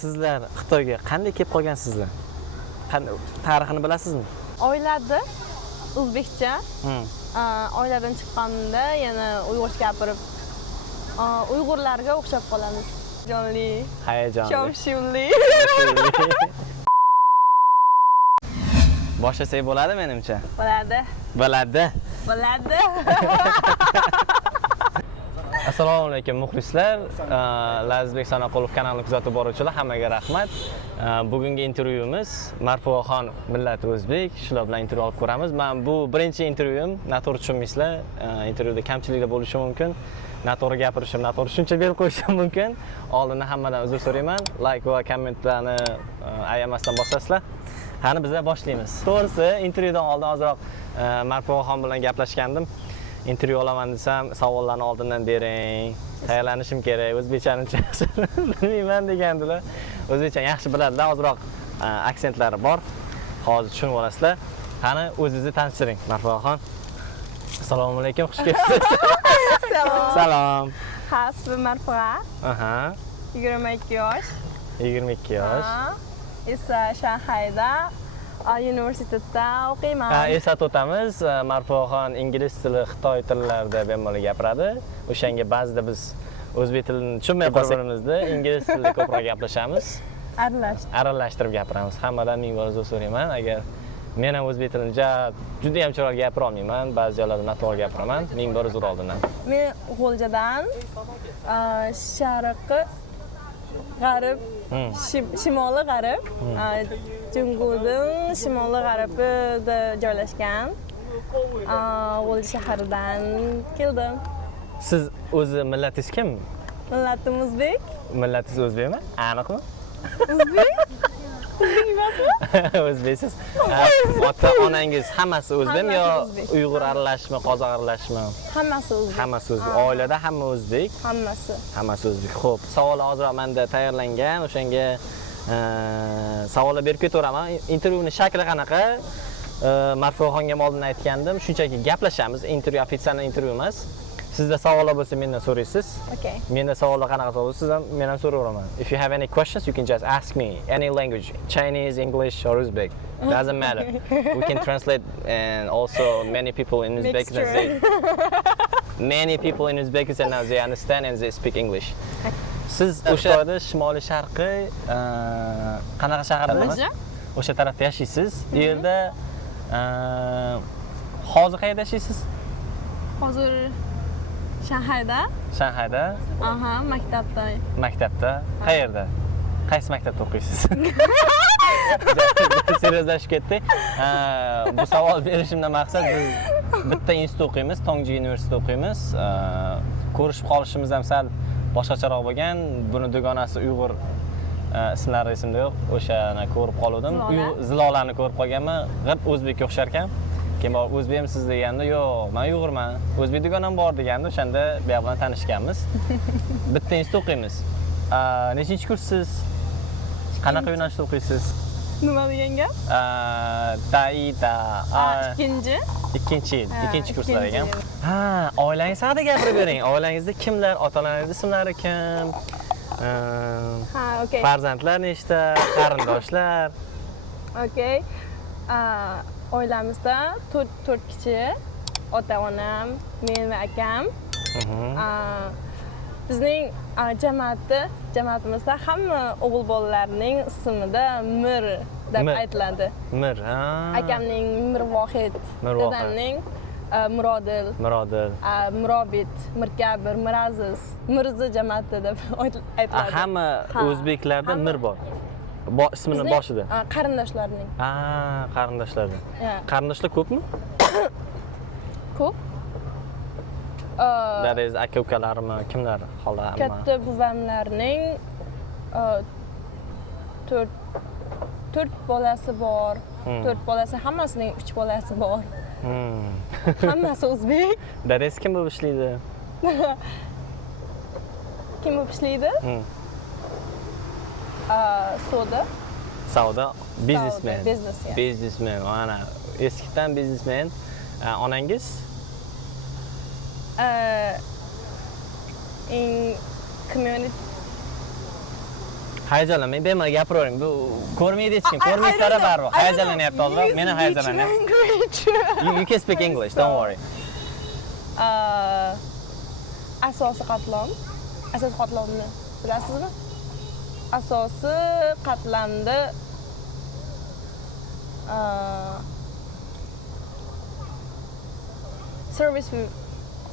Sizlar Xitoyga qanday kelib qolgansizlar? Tarixini bilasizmi? Oilada o'zbekcha, oiladan chiqqanda yana uyg'urcha gapirib, uyg'urlarga o'xshab qolamiz. Jonli, Hayajonli. shov-shuvli. Boshlasak bo'ladi menimcha. Bo'ladi. Bo'ladi. Bo'ladi. Assalomu alaykum muxlislar. Lazizbek Sanoqulov kanalini kuzatib boruvchilar, hammaga rahmat. Bugungi intervyuimiz Marfuaxon millati o'zbek. Shular bilan intervyu olib ko'ramiz. Men bu birinchi intervyum, noto'g'ri tushunmaysizlar. Intervyuda kamchiliklar bo'lishi mumkin. Noto'g'ri gapirishim, noto'g'ri tushuncha berib qo'yishim mumkin. Oldindan hammadan uzr so'rayman. Like va kommentlarni ayamasdan bosasizlar. Qani bizlar boshlaymiz. To'g'risi, intervyudan oldin ozroq Marfuaxon bilan gaplashgandim. Intervyu olaman desam, savollarni oldindan bering. Tayyorlanishim kerak. O'zbekchani bilmayman degandilar. O'zbekchani yaxshi biladilar, ozroq aksentlari bor. Hozir tushunib olasizlar. Qani o'zingizni tanishtiring, Marfuaxon. Assalomu alaykum, xush kelibsiz. Salom. Ismim Marfua. 22 yosh. 22 yosh. Esa Shanxayda universitetda o'qiyman. Eslatib o'tamiz, Marfuaxon ingliz tili, xitoy tillarida bemalol gapiradi. O'shanga ba'zida biz o'zbek tilini tushunmay qolganimizda ingliz tilida ko'proq gaplashamiz. Aralashtirib gapiramiz. Hammadan ming bor uzr so'rayman. Agar men ham o'zbek tilini juda ham chiroyli gapira olmayman, ba'zi joylarda noto'g'ri gapiraman. Ming bor uzr oldindan. Men G'o'ljadan, sharqi g'arb, shimoli g'arb, Jungudin shimoli g'arbida joylashgan G'o'lja shahridan keldim. Siz o'zi millatingiz kim? Millatim o'zbek. Millatingiz o'zbekmi? Aniqmi? O'zbek? O'zbek emasmi? O'zbeksiz. Ota onangiz hammasi o'zbekmi yo Uyg'ur aralashma, qozoq aralashma? Hammasi o'zbek. Hammasi o'zbek. Oilada hamma o'zbek? Hammasi. Hammasi o'zbek. Xo'p, savollar ozroq menda tayyorlangan. O'shanga savollar berib ketaveraman. Intervyuning shakli qanaqa? Marfuaxonga oldin aytgandim, shunchaki gaplashamiz. Intervyu ofitsial intervyu emas. Sizda savollar bo'lsa mendan so'raysiz. Okay. Menda savollar qanaqa bo'lsa, siz ham mendan so'raveraman. If you have any questions, you can just ask me any language, Chinese, English or Uzbek. Doesn't matter. We can translate, and also many people in Uzbekistan say many people in Uzbekistan now they understand and they speak English. Siz o'sha yerda shimoliy sharqiy qanaqa shaharda? O'sha tarafda yashaysiz. Bu yerda hozir qayerda yashaysiz? Hozir Shanxayda. Shanxayda? Maktabda. Maktabda? Qayerda? Qaysi maktabda o'qiysiz? Seriozlashib ketdik. Bu savol berishimdan maqsad biz bitta institut o'qiymiz, Tongji universitetida o'qiymiz. Ko'rishib qolishimiz ham sal boshqacharoq bo'lgan. Buni dugonasi Uyg'ur ismlari esimda yo'q. O'shani ko'rib qoldim. Zilolani ko'rib qolganman. G'ib o'zbekka o'xshar ekan. Keyin o'zbekmisiz deganda, yo'q, men Uyg'urman. O'zbek dugonam bor deganda, o'shanda bu bilan tanishganmiz. Bitta institut o'qiymiz. Nechinchi kurssiz? Qanaqa yo'nalishda o'qiysiz? Nima degan gap? Ikkinchi yil, ikkinchi kurslar ekan. Oilangiz haqida gapirib bering. Oilangizda kimlar, ota-onangiz ismlari kim? Okay. Farzandlar nechta, qarindoshlar? Okay. Oilamizda 4 kishi, ota-onam, men va akam. Bizning jamoatimizda hamma o'g'il bolalarning ismida Mir deb aytiladi. Mir, Akamning Mirvohid, dadamning Murodil, Mirobit, Mirkabir, Miraziz, Mirza jamoati deb aytiladi. Hamma o'zbeklarda Mir bor. Ismini boshida. Qarindoshlarning. Qarindoshlarning. Qarindoshlar ko'pmi? Ko'p. That is aka-ukalarmi, kimlar xola amma? Katta buvamlarning 4 bolasi bor. 4 bolasi, hammasining 3 bolasi bor. Hammasi o'zbek. Dares kim bo'lib ishlaydi? Kim bo'lib ishlaydi? Savdo, businessman. Businessman. Businessman, ana eskidan businessman. Onangiz? In community. Hayajonlanmang, bemalol gapiravering. Bu ko'rmaydi hech kim. Ko'rmaysizlar baribir. Hayajonlanyapti hozir. Men ham hayajonlanyapman. You can speak English, don't worry. Asosiy qatlam. Asosiy qatlamni bilasizmi? Asosiy qatlamda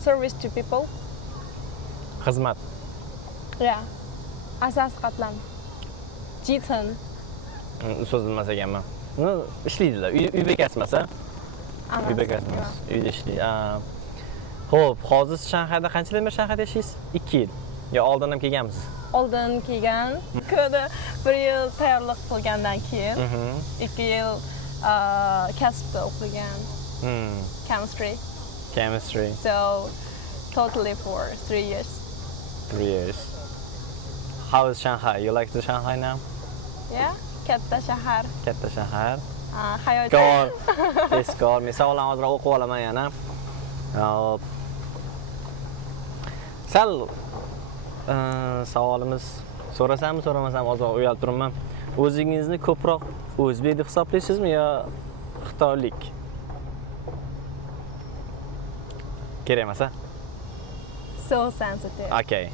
service to people. Xizmat. Yeah. Asosiy qatlam. Jitan. So'z bilmas ekanman. Uni ishlaydilar. Uy bekasmasa? Uy bekasmas. Uyda ishlaydi. Xo'p, hozir Shanxayda qanchadan beri Shanxayda yashaysiz? 2 yil. Yo, oldin ham kelganmisiz? Oldin kelgan. Ko'da 1 yil tayyorlik qilgandan keyin 2 yil kasbda o'qigan. Chemistry. So totally for 3 years. 3 years. How is Shanghai? You like the Shanghai now? Yeah, katta shahar. Katta shahar. Hayot. Kor. Tezkor. Men savollarni hozir o'qib olaman yana. Sal savolimiz so'rasammi, so'ramasam ozroq uyalib turibman. O'zingizni ko'proq o'zbek deb hisoblaysizmi yo xitoylik? Kerak emas, a? So sensitive. Okay.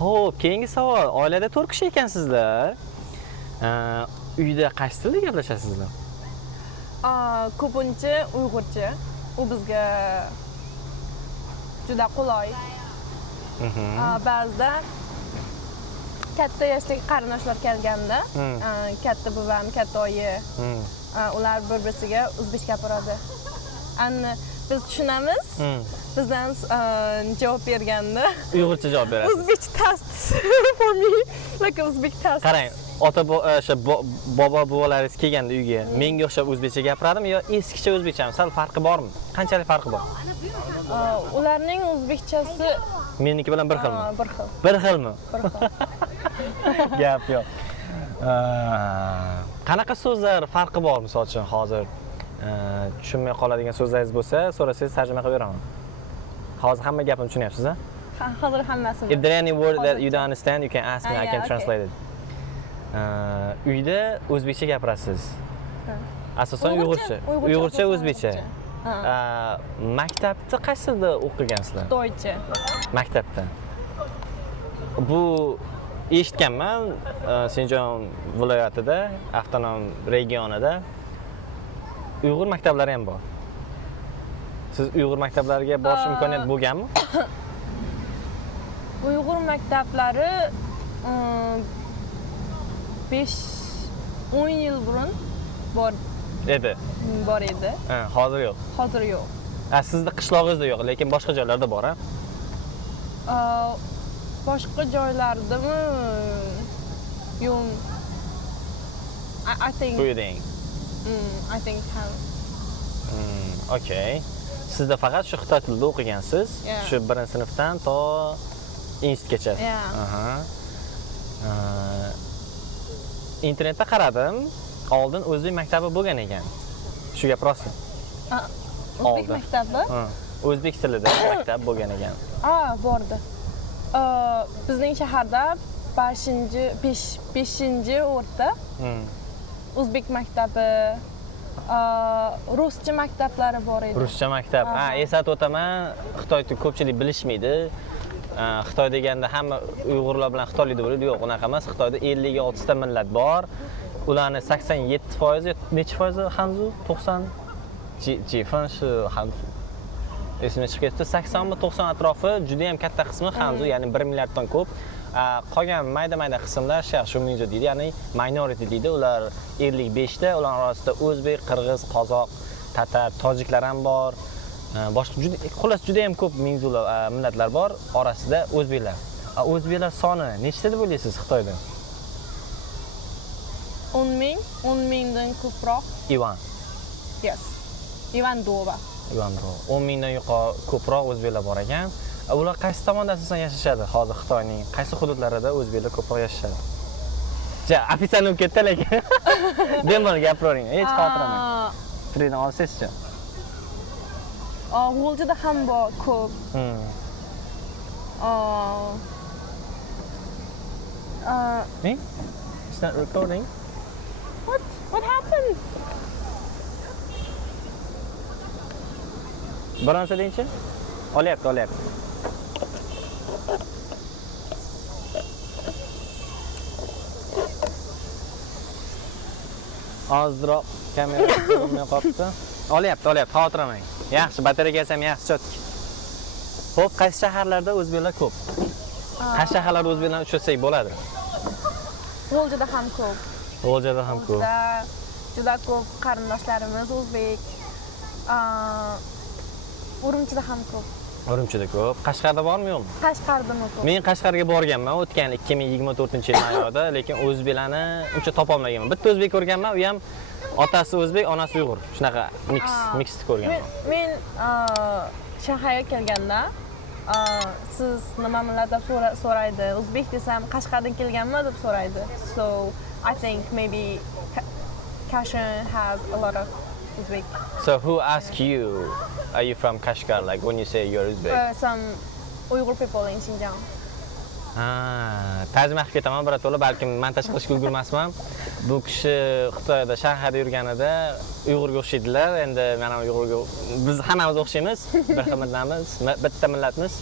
Xo'p, keyingi savol. Oilada 4 kishi ekansizlar. Uyda qaysi tilda gaplashasizlar? Ko'pincha Uyg'urcha. U bizga juda qulay. Ba'zida katta yoshdagi qarindoshlar kelganda, katta buvam, katta oyi, ular bir-biriga o'zbekcha gapiradi. Biz tushunamiz. Bizdan javob berganda Uyg'urcha javob berasiz. Uzbek test for me. Like Uzbek test. Qarang, bobo buvalaringiz kelganda uyga menga o'xshab o'zbekcha gapiradimi yo eskicha o'zbekchami? Sal farqi bormi? Qanchalik farqi bor? Ularning o'zbekchasi Meniki bilan bir xilmi? Bir xil. Bir xilmi? Bir xil. Gap yo'q. Qanaqa so'zlar farqi bor, misol uchun hozir tushunmay qoladigan so'zlaringiz bo'lsa, so'rasangiz tarjima qilib beraman. Hozir hamma gapimni tushunyapsiz-a? Hozir hammasini. If there any word that you don't understand, you can ask me, I can translate it. Uyda o'zbekcha gapirasiz. Asosan Uyg'urcha, o'zbekcha. Maktabda qaysida o'qigansizlar? Xitoycha. Maktabda. Bu eshitganman, Sinjon viloyatida, avtonom regionida Uyg'ur maktablari ham bor. Siz Uyg'ur maktablariga borish imkoniyati bo'lganmi? Uyg'ur maktablari 5-10 yil burun bor edi. Hozir yo'q. Hozir yo'q. Sizda qishlog'ingizda yo'q, lekin boshqa joylarda bor, a? Boshqa joylardami? Yo'q. I think. I think have. Okay. Sizda faqat shu xitoy tilida o'qigansiz, shu 1-sinfdan to institutgacha. Internetda qaradim, oldin o'zbek maktabi bo'lgan ekan. Shu gap rostmi? O'zbek maktabi? O'zbek tilida maktab bo'lgan ekan. Bordi. Bizning shaharda 5-o'rta o'zbek maktabi, ruscha maktablari bor edi. Ruscha maktab. Eslatib o'taman, Xitoyni ko'pchilik bilishmaydi. Xitoy deganda hamma Uyg'urlar bilan xitoylikda bo'ladi. Yo'q, unaqa emas. Xitoyda 50 ta millat bor. Ularning 87% necha foizi Hanzu? 90? Jifanshi Hanzu. Esimga chiqib ketdi. 80-90 atrofi juda ham katta qismi Hanzu, ya'ni 1 milliarddan ko'p. Qolgan mayda-mayda qismlar shu minjo deydi, ya'ni minority deydi. Ular 55 ta, ular orasida o'zbek, qirg'iz, qozoq, tatar, tojiklar ham bor. Boshqa xullas juda ham ko'p millatlar bor, orasida o'zbeklar. O'zbeklar soni nechta deb o'ylaysiz Xitoyda? 10 mingdan ko'proq. Ivan. Yes. Ivan Dova. 10 mingdan yuqori ko'proq o'zbeklar bor ekan. Ular qaysi tomonda asosan yashashadi? Hozir Xitoyning qaysi hududlarida o'zbeklar ko'proq yashashadi? Ofitsial bo'lib ketdi lekin. Bemalol gapiravering, hech xotiramang. Fikrini olsangiz-chi. G'o'ljada ham bor ko'p. Me? It's not recording. What happened? Bir narsa deychi? Olyapti. Ozroq kamera ko'rinmay qolibdi. Olyapti, xavotirlanmang. Yaxshi, batareya ham yaxshi chotki. Xo'p, qaysi shaharlarda o'zbeklar ko'p? Qaysi shaharlarda o'zbeklarni uchratsak bo'ladi? G'o'ljada ham ko'p. G'o'ljada ham ko'p. Juda ko'p qarindoshlarimiz o'zbek. Urumchida ham ko'p. Urumchida ko'p. Qashqarda bormi yo'qmi? Qashqarda ko'p. Men Qashqarga borganman o'tgan 2024-yil mayida, lekin o'zbeklarni uncha topolmaganman. Bitta o'zbek ko'rganman, u ham otasi o'zbek, onasi uyg'ur. Shunaqa mixni ko'rganman. Men Shanxayga kelganda siz nima millat deb so'raydi. O'zbek desam, Qashqardan kelganmi deb so'raydi. So I think maybe Kashan has a lot of Uzbek. So who asked you, are you from Kashgar, like when you say you're Uzbek? Some Uyghur people in Xinjiang. Tarjima qilib ketaman birato'la, balkim montaj qilishga ulgurmasman. Bu kishi Xitoyda Shanxayda yurganida Uyg'urga o'xshaydilar. Endi men ham Uyg'urga, biz hammamiz o'xshaymiz, bir xil millatmiz, bitta millatmiz.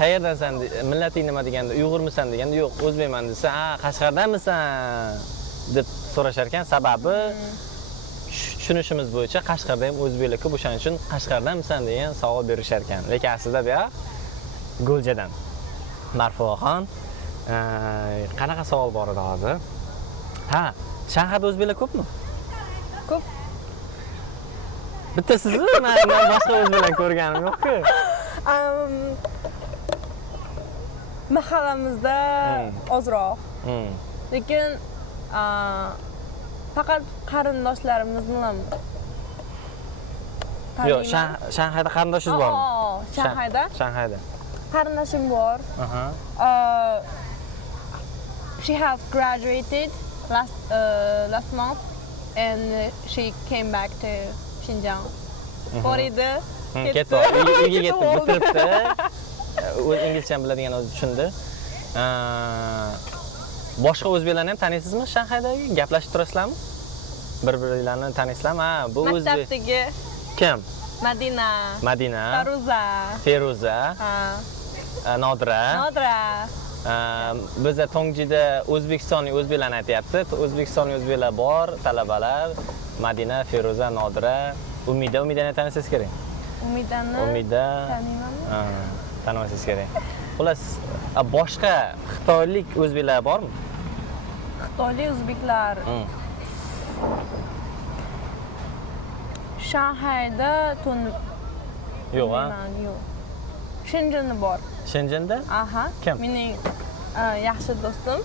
Qayerdansan, millating nima deganda, Uyg'urmisan deganda, yo'q, o'zbekman desa, Qashqardanmisan deb so'rashar ekan. Sababi tushunishimiz bo'yicha Qashqarda ham o'zbeklar ko'p, o'shaning uchun Qashqardanmisan degan savol berishar ekan. Lekin aslida bu G'o'ljadan. Marfuxon, qanaqa savol bor edi hozir? Shanxayda o'zbeklar ko'pmi? Ko'p. Bitta sizni men boshqa o'zbeklar ko'rganim yo'q-ku. Mahallamizda ozroq. Lekin faqat qarindoshlarimizni bilan. Yo'q, Shanxayda qarindoshingiz bormi? Shanxayda. Qarindoshim bor. She has graduated last month and she came back to Xinjiang. Boridi, ketdi. Uyga ketdi, bitiribdi. O'z inglizchani biladigan o'zi tushundi. Boshqa o'zbeklarni ham taniysizmi Shanxaydagi? Gaplashib turasizlarmi? Bir-birlarini taniysizlarmi? Bu o'zbek. Maktabdagi kim? Madina. Feruza. Nodira. Bizda Tongjida O'zbekistonlik o'zbeklarni aytyapti. O'zbekistonlik o'zbeklar bor, talabalar. Madina, Feruza, Nodira, Umidani tanisiz kerak. Umida taniymanmi? Tanimasiz kerak. Xullas, boshqa xitoylik o'zbeklar bormi? Xitoylik o'zbeklar. Shanxayda yo'q. Shenzhenda bor. Shenzhenda? Kim? Mening yaxshi do'stim.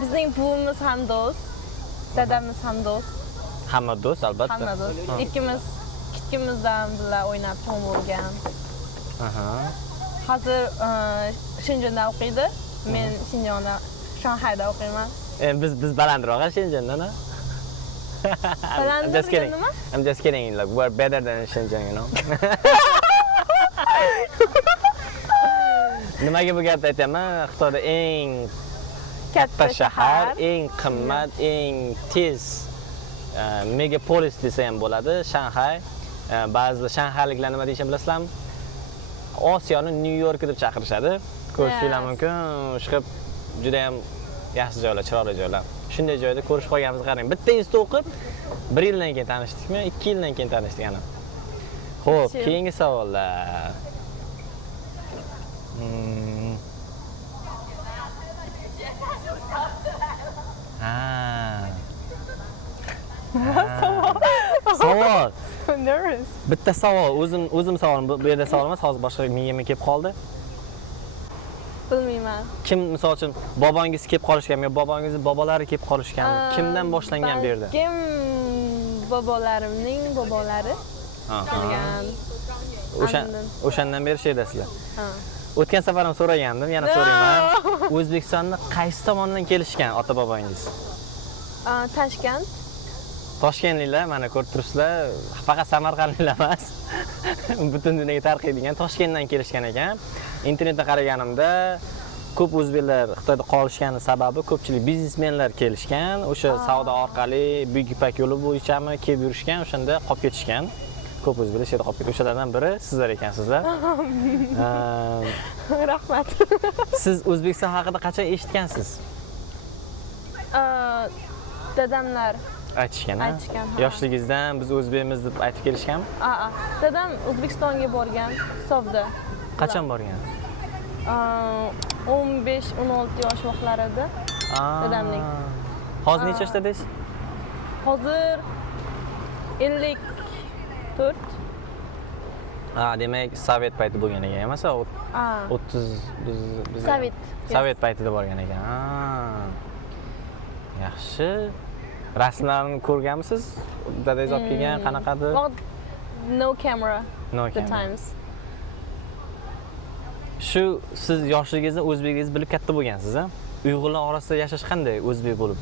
Bizning buvimiz ham do'st, dadamiz ham do'st. Hamma do'st, albatta. Hamma do'st. Ikkimiz kichkimizdan birga o'ynab cho'ng bo'lgan. Hozir Shenzhenda o'qiydi. Men Shanxayda o'qiyman. Biz balandroq Shenzhendan. I'm just kidding. Like, we're better than Shenzhen, you know. Nimaga bu gapni aytaman? Xitoyda eng katta shahar, eng qimmat, eng tez megapolis desa ham bo'ladi, Shanxay. Ba'zi shanxayliklar nima deyishini bilasizlarmi? Osiyoni New York deb chaqirishadi. Ko'rishinglar mumkin. Chiqib juda ham yaxshi joylar, chiroyli joylar. Shunday joyda ko'rishib qolganimizni qarang. Bitta institutda o'qib, 1 yildan keyin tanishdikmi? 2 yildan keyin tanishdik ana. Xo'p, keyingi savollar. Savol. Nervous. Bitta savol, o'zim savolim, bu yerda savol emas, hozir boshqa miyamga kelib qoldi. Bilmayman. Kim misol uchun bobongiz kelib qolishganmi yo bobongizning bobolari kelib qolishganmi? Kimdan boshlangan bu yerda? Kim bobolarimning bobolari kelgan. O'shandan beri shu yerdasizlar. O'tgan safar ham so'ragandim, yana so'rayman. O'zbekistonni qaysi tomondan kelishgan ota-bobongiz? Toshkent. Toshkentliklar, mana ko'rib turibsizlar, faqat Samarqandliklar emas. Butun dunyoga tarqaydigan Toshkentdan kelishgan ekan. Internetda qaraganimda ko'p o'zbeklar Xitoyda qolishgani sababi ko'pchilik biznesmenlar kelishgan, o'sha savdo orqali Buyuk Ipak yo'li bo'yichami kelib yurishgan, o'shanda qolib ketishgan. Ko'p o'zbeklar shu yerda qolib ketgan. O'shalardan biri sizlar ekansizlar. Rahmat. Siz O'zbekiston haqida qachon eshitgansiz? Dadamlar Aytishgan, ha? aytishgan. Yoshligingizdan biz o'zbekmiz deb aytib kelishganmi? Dadam O'zbekistonga borgan hisobda. Qachon borgan? 15-16 yosh vaqtlarida dadamning. Hozir necha yoshdasiz? Hozir 54. Demak, Sovet payti bo'lgan ekan, emas, 30 biz Sovet. Sovet paytida borgan ekan. Yaxshi. Rasmlarni ko'rganmisiz? Dadangiz olib kelgan qanaqadir? No camera. No The camera. times. Shu siz yoshligingizda o'zbegingizni bilib katta bo'lgansiz-a? Uyg'urlar orasida yashash qanday o'zbek bo'lib?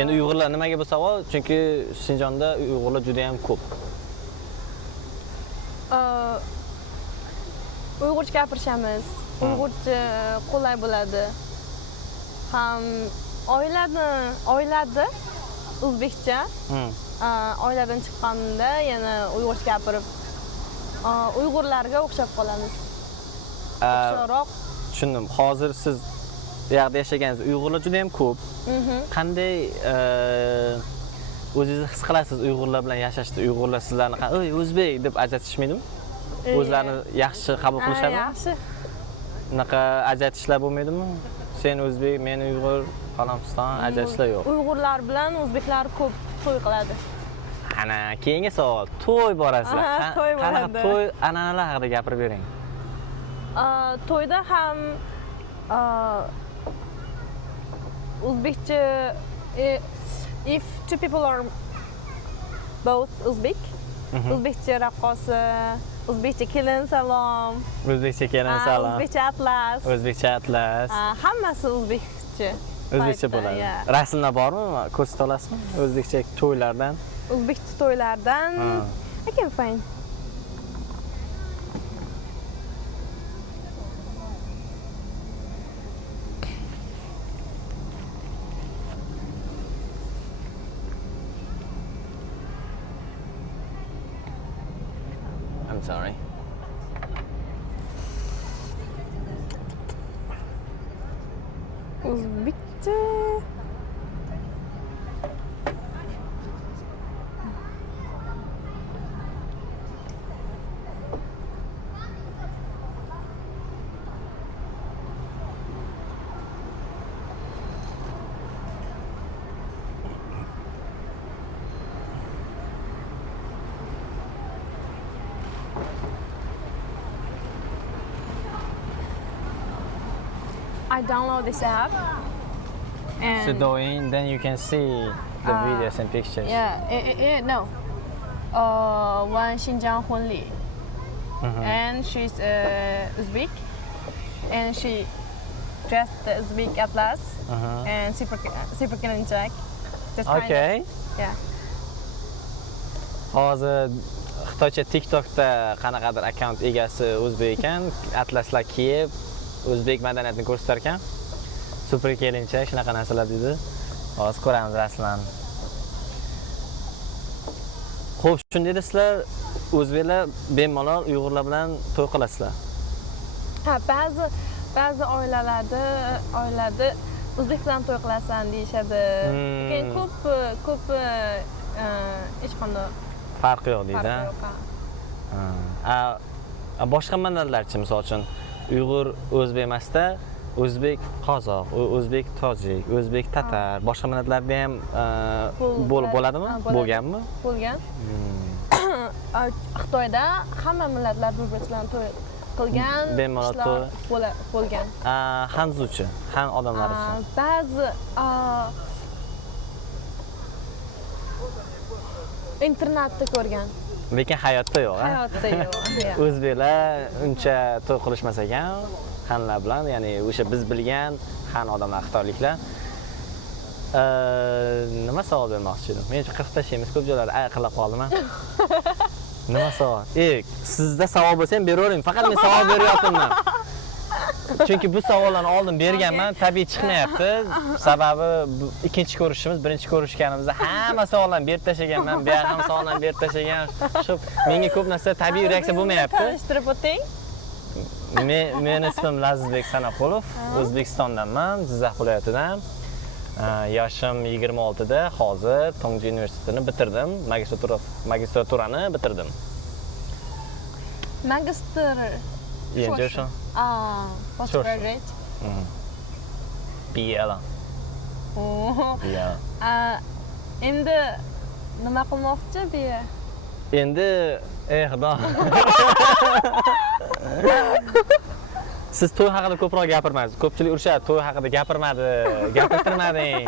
Endi Uyg'urlar nimaga bu savol? Chunki Sinjonda Uyg'urlar juda ham ko'p. Uyg'urcha gapirishamiz. Uyg'urcha qulay bo'ladi. Ham oilada o'zbekcha, oiladan chiqqanda yana uyg'urcha gapirib, Uyg'urlarga o'xshab qolamiz. O'xsharoq. Tushundim. Hozir siz bu yerda yashagansiz, Uyg'urlar juda ham ko'p. Qanday o'zingizni his qilasiz Uyg'urlar bilan yashashda? Uyg'urlar sizlarni "Ey, o'zbek" deb ajratishmaydimi? O'zlarini yaxshi qabul qilishadimi? Yaxshi. Unaqa ajratishlar bo'lmaydimi? Sen o'zbek, men Uyg'ur, Qalamiston ajratishlar yo'q. Uyg'urlar bilan o'zbeklar ko'p to'y qiladi. Ana, keyingi savol. To'y borasizlar. To'y Qanaqa bo'ladi. to'y an'analar haqida gapirib bering. To'yda ham o'zbekcha if two people are both Uzbek, o'zbekcha raqqosa, o'zbekcha kelin salom, O'zbekcha kelin salom, o'zbekcha atlas, o'zbekcha atlas. hammasi o'zbekcha. O'zbekcha bo'ladi. Rasmlar bormi? Ko'rsata olasizmi? O'zbekcha to'ylardan. O'zbekcha to'ylardan. I can find. I'm sorry. O'zbekcha. I download this app. And So doing, then you can see the videos and pictures. no. One Xinjiang Hunli. And she's Uzbek. And she dressed the Uzbek atlas and super kelinchak. Okay. Yeah. Hozir Xitoycha TikTokda qanaqadir akkaunt egasi o'zbek ekan, atlaslar kiyib, o'zbek madaniyatini ko'rsatar ekan. Super kelinchak, shunaqa narsalar deydi. Hozir ko'ramiz rasmlarni. Xo'p, shunday desizlar, o'zbeklar bemalol Uyg'urlar bilan to'y qilasizlar. Ha, ba'zi oilada o'zbek bilan to'y qilasan deyishadi. Lekin ko'p hech qanday Farqi yo'q deydi. farqi yo'q. Boshqa millatlarchi, misol uchun Uyg'ur o'zbek emasda, o'zbek qozoq, o'zbek tojik, o'zbek tatar, boshqa millatlarda ham bo'ladimi? Bo'lganmi? Bo'lgan. Xitoyda hamma millatlar bir-biri bilan to'y qilgan. Bemalol to'y bo'lgan. Hanzuchi, Han odamlari uchun. Ba'zi internetda ko'rgan. Lekin hayotda yo'q, ha? Hayotda yo'q. O'zbeklar uncha to'y qilishmas ekan, xanlar bilan, ya'ni o'sha biz bilgan xan odamlar xitoyliklar. Nima savol bermoqchi edim? Men qirq tashlaymiz, ko'p joylarda ayqilib qoldim, ha. Nima savol? Sizda savol bo'lsa ham beravering, faqat men savol beryapman. chunki bu savollarni oldin berganman, tabiiy chiqmayapti. Sababi bu ikkinchi ko'rishimiz, birinchi ko'rishganimizda hamma savollarni berib tashlaganman, bu yoq ham savollarni berib tashlagan. Shu menga ko'p narsa tabiiy reaksiya bo'lmayapti. Tanishtirib o'ting. Meni ismim Lazizbek Sanoqulov, O'zbekistondanman, Jizzax viloyatidan. Yoshim 26 da, hozir Tongji universitetini bitirdim, magistraturani bitirdim. Magistr. Endi shu. Postgraduate. BL. Ya. Endi nima qilmoqchi bu? Endi xudo. Siz to'y haqida ko'proq gapirmaysiz. Ko'pchilik urishadi, to'y haqida gapirtirmading.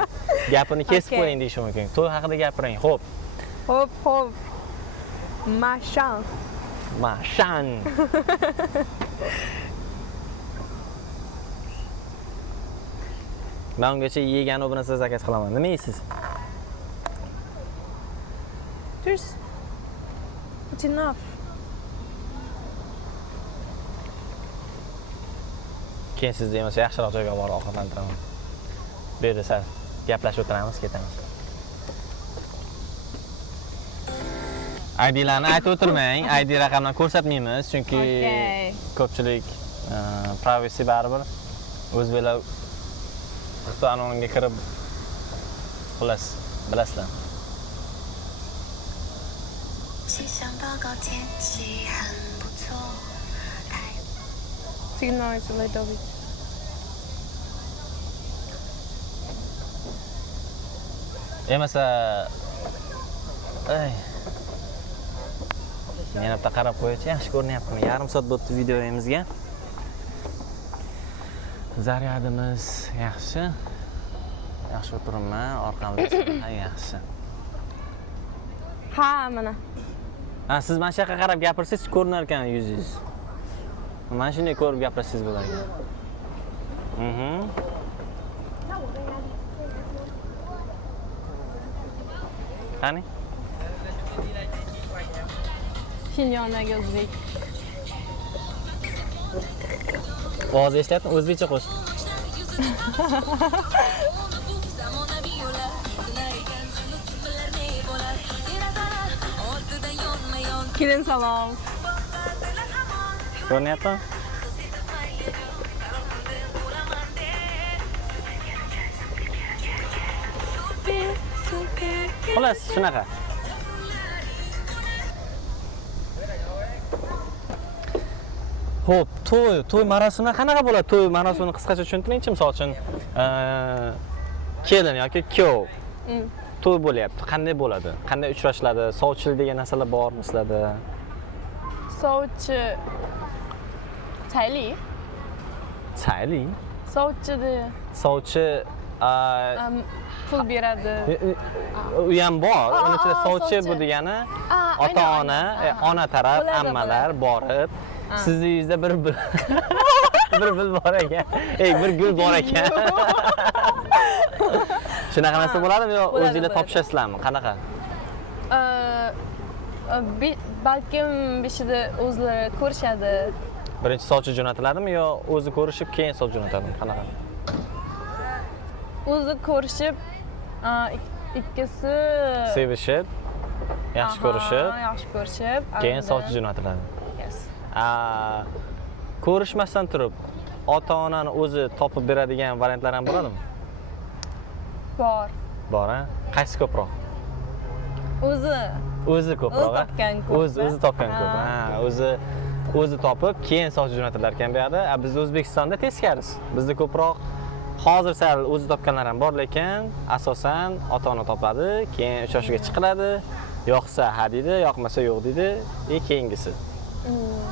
Gapini kesib qo'ying deyish mumkin. To'y haqida gapiring. Xo'p. Xo'p. Mashan. Men ungacha yegani bir narsa zakaz qilaman. Nima yeysiz? It's enough. Keyin siz demasa yaxshiroq joyga borib ovqatlantiraman. Bu yerda sal gaplashib o'tiramiz, ketamiz. IDlarni aytib o'tirmang. ID raqamini ko'rsatmaymiz, chunki ko'pchilik privacy baribir o'zbeklar Xitoy anoniga kirib xullas, bilasizlar. 气象报告天气很不错。 Signal is a little bit. Emasa meni bitta qarab qo'ychi, yaxshi ko'rinyaptimi? Yarim soat bo'ldi videoyimizga. Zaryadimiz yaxshi. Yaxshi o'tiribman, orqamizda yaxshi. Ha, mana. Siz mana shu yoqqa qarab gapirsangiz ko'rinar ekan yuzingiz. Mana shunday ko'rib gapirsangiz bo'lar ekan. Qani? Shinyondagi o'zbek. Ovoz eshityapmi? O'zbekcha qo'sh. Kelin salom. Ko'rinyapmi? Xullas, shunaqa. Xo'p, to'y marosimi qanaqa bo'ladi? To'y marosimini qisqacha tushuntiringchi, misol uchun, kelin yoki kuyov to'y bo'lyapti. Qanday bo'ladi? Qanday uchrashiladi? Sovchilik degan narsalar bormi sizlarda? Sovchi. Chayli. Chayli? Sovchi pul beradi. U ham bor. Uning ichida sovchi bu degani ota-ona, ona taraf, ammalar borib, sizni uyingizda bir bil bor ekan. Bir gul bor ekan. Shunaqa narsa bo'ladimi yo o'zingizlar topishasizlarmi? Qanaqa? Balkim beshida o'zlari ko'rishadi. Birinchi sovchi jo'natiladimi yo o'zi ko'rishib keyin sovchi jo'natadimi? Qanaqa? O'zi ko'rishib, ikkisi sevishib, yaxshi ko'rishib, keyin sovchi jo'natiladi. Yes. Ko'rishmasdan turib, ota-onani o'zi topib beradigan variantlar ham bo'ladimi? Bor. Bor, ha? Qaysi ko'proq? O'zi ko'proq. O'zi topgan ko'p. O'zi topib, keyin sovchi jo'natilar ekan bu yerda. Bizda O'zbekistonda teskarisi. Bizda ko'proq hozir sal o'zi topganlar ham bor, lekin asosan ota-ona topadi, keyin uchrashuvga chiqiladi. Yo'qsa ha deydi, yo'qmasa yo'q deydi, keyingisi.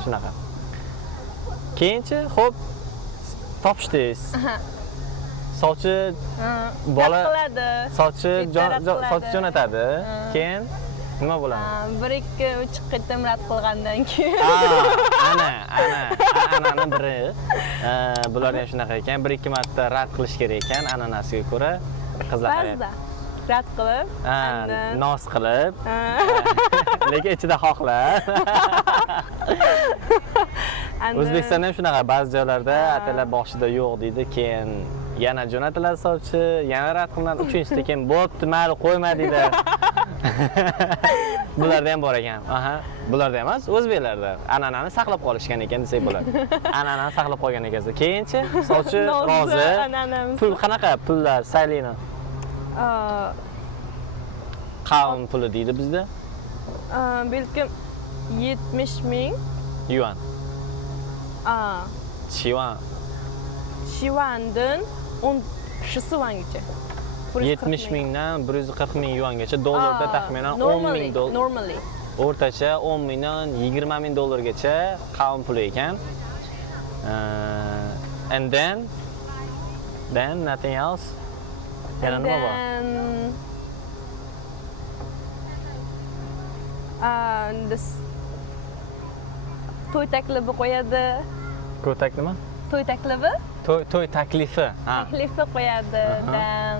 Shunaqa. Keyinchi, xo'p, topishdingiz. Sovchi bola sovchi jo'natadi. Keyin nima bo'ladi? 1-2-3 qitim rad qilgandan keyin. Ana biri. Bular ham shunaqa ekan. 1-2 marta rad qilish kerak ekan, an'anasiga ko'ra. Qizlar ba'zida rad qilib, noz qilib, lekin ichida xohlab. And O'zbekistonda ham shunaqa ba'zi joylarda atalar boshida yo'q deydi, keyin yana jo'natiladi sovchi, yana rad qilinadi, uchinchisida keyin bo'pti, mayli qo'yma deydi. Bularda ham bor ekan. Aha, bularda emas, o'zbeklarda an'anani saqlab qolishgan ekan desak bo'ladi. An'anani saqlab qolgan ekansiz. Keyinchi sovchi rozi. an'anamiz. Pul qanaqa pullar saylini? Qavm puli deydi bizda. Balkim 70 ming. Yuan. Yuan. Yuandan 10 yuangacha. 70 mingdan 140 ming yuangacha, dollarda taxminan 10 ming dollar. Normally. O'rtacha 10 mingdan 20 ming dollargacha qavm puli ekan. And then nothing else. Yana nima bor? This to'y taklifi qo'yadi. Ko'tak nima? To'y taklifi? To'y taklifi. Ha. Taklifi qo'yadi. Then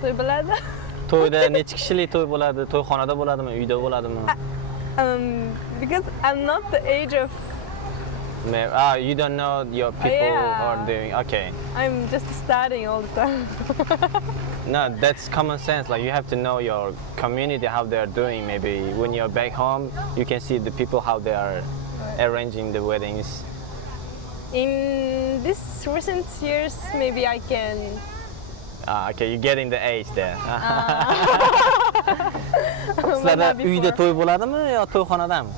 to'y bo'ladi. To'yda necha kishilik to'y bo'ladi? To'yxonada bo'ladimi, uyda bo'ladimi? Because I'm not the age of. You don't know your people Yeah. are doing. Okay. I'm just studying all the time. No, that's common sense. Like you have to know your community, how they are doing. Maybe when you're back home, you can see the people how they are arranging the weddings. In this recent years, maybe I can. Okay, you're getting the age there. But Sizlarda not before. uyda to'y bo'ladimi yo to'yxonadami?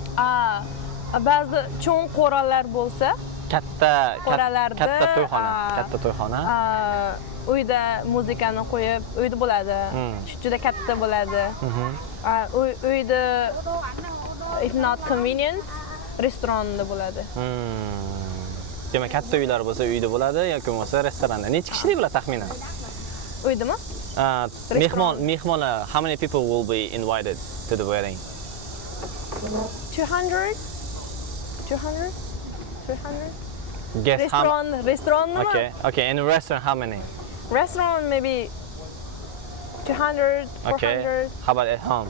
Ba'zi cho'ng qo'ralar bo'lsa, qo'ralarda katta to'yxona. Uyda muzikani qo'yib, uyda bo'ladi. Juda katta bo'ladi. Uyda if not convenient, restoranda bo'ladi. Demak, katta uylar bo'lsa uyda bo'ladi yoki bo'lmasa restoranda. Necha kishilik bo'ladi taxminan? Uydami? Mehmonlar, how many people will be invited to the wedding? 200? 300? Guess how Restaurant nima? Okay. In a restaurant, how many? Restaurant maybe 200, 400. Okay. How about at home?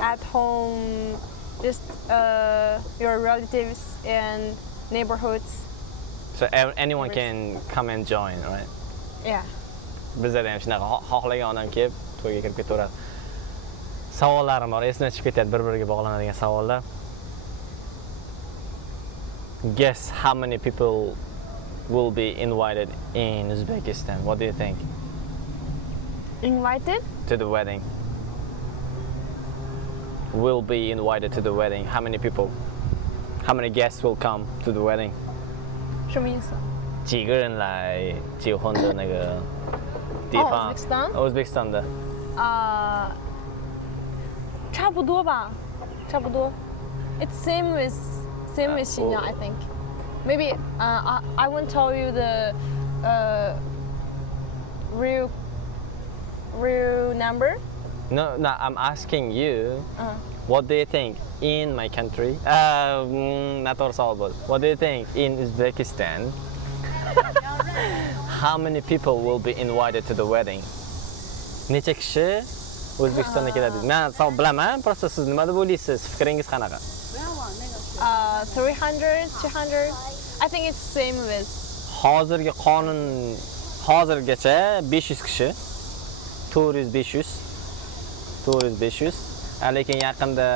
At home, just your relatives and neighborhoods. So anyone can come and join, right? Yeah. Bizda ham shunaqa xohlagan odam kelib to'yga kirib ketaveradi. Savollarim bor, esdan chiqib ketadi bir-biriga bog'lanadigan savollar. Guess how many people will be invited in Uzbekistan? What do you think? Invited? To the wedding. Will be invited to the wedding. How many people? How many guests will come to the wedding? 什么意思？几个人来结婚的那个地方？Uzbekistan的。差不多吧，差不多。It's same with Xinjiang, I think. Maybe I won't tell you the real number. No, I'm asking you. What do you think in my country? Not solvable. What do you think in Uzbekistan? How many people will be invited to the wedding? Necha kishi O'zbekistonga keladi? Men savol bilaman, просто siz nima deb o'ylaysiz? Fikringiz qanaqa? 300, 200. I think it's same with. Hozirgi qonun hozirgacha 500 kishi. 400-500. Lekin yaqinda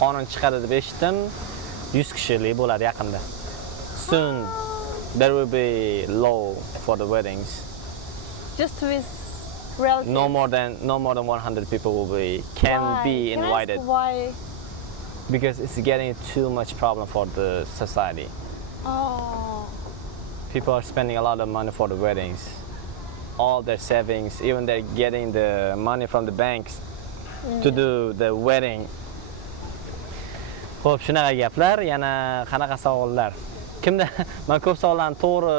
qonun chiqadi deb eshitdim. 100 kishilik bo'ladi yaqinda. Soon there will be law for the weddings. Just with relatives. No more than 100 people will be be invited. Can I ask why? Because it's getting too much problem for the society. Oh. People are spending a lot of money for the weddings. All their savings, even they're getting the money from the banks to do the wedding. Xo'p, shunaqa gaplar, yana qanaqa savollar? Kimda men ko'p savollarni to'g'ri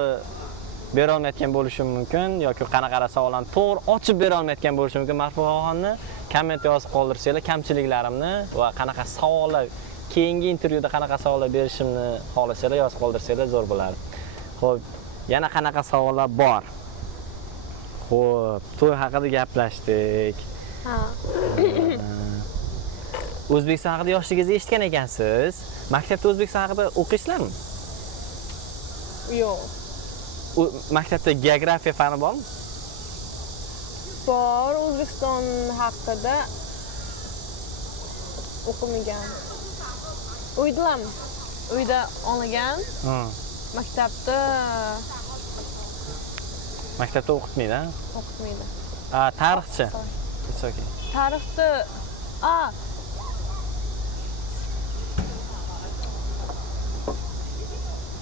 bera olmayotgan bo'lishim mumkin yoki qanaqa savollarni to'g'ri ochib bera olmayotgan bo'lishim mumkin. Marfuxonni komment yozib qoldirsanglar, kamchiliklarimni va qanaqa savollar, keyingi intervyuda qanaqa savollar berishimni xohlasanglar yozib qoldirsanglar zo'r bo'lardi. Xo'p, yana qanaqa savollar bor? Xo'p, to'y haqida gaplashdik. O'zbekiston haqida yoshligingizda eshitgan ekansiz. Maktabda O'zbekiston haqida o'qiysizlarmi? Yo'q. Maktabda geografiya fani bormi? Bor, O'zbekiston haqida o'qimagan. Uyda olgan. Maktabda o'qitmaydi, ha? o'qitmaydi. Tarixchi. It's okay. Tarixda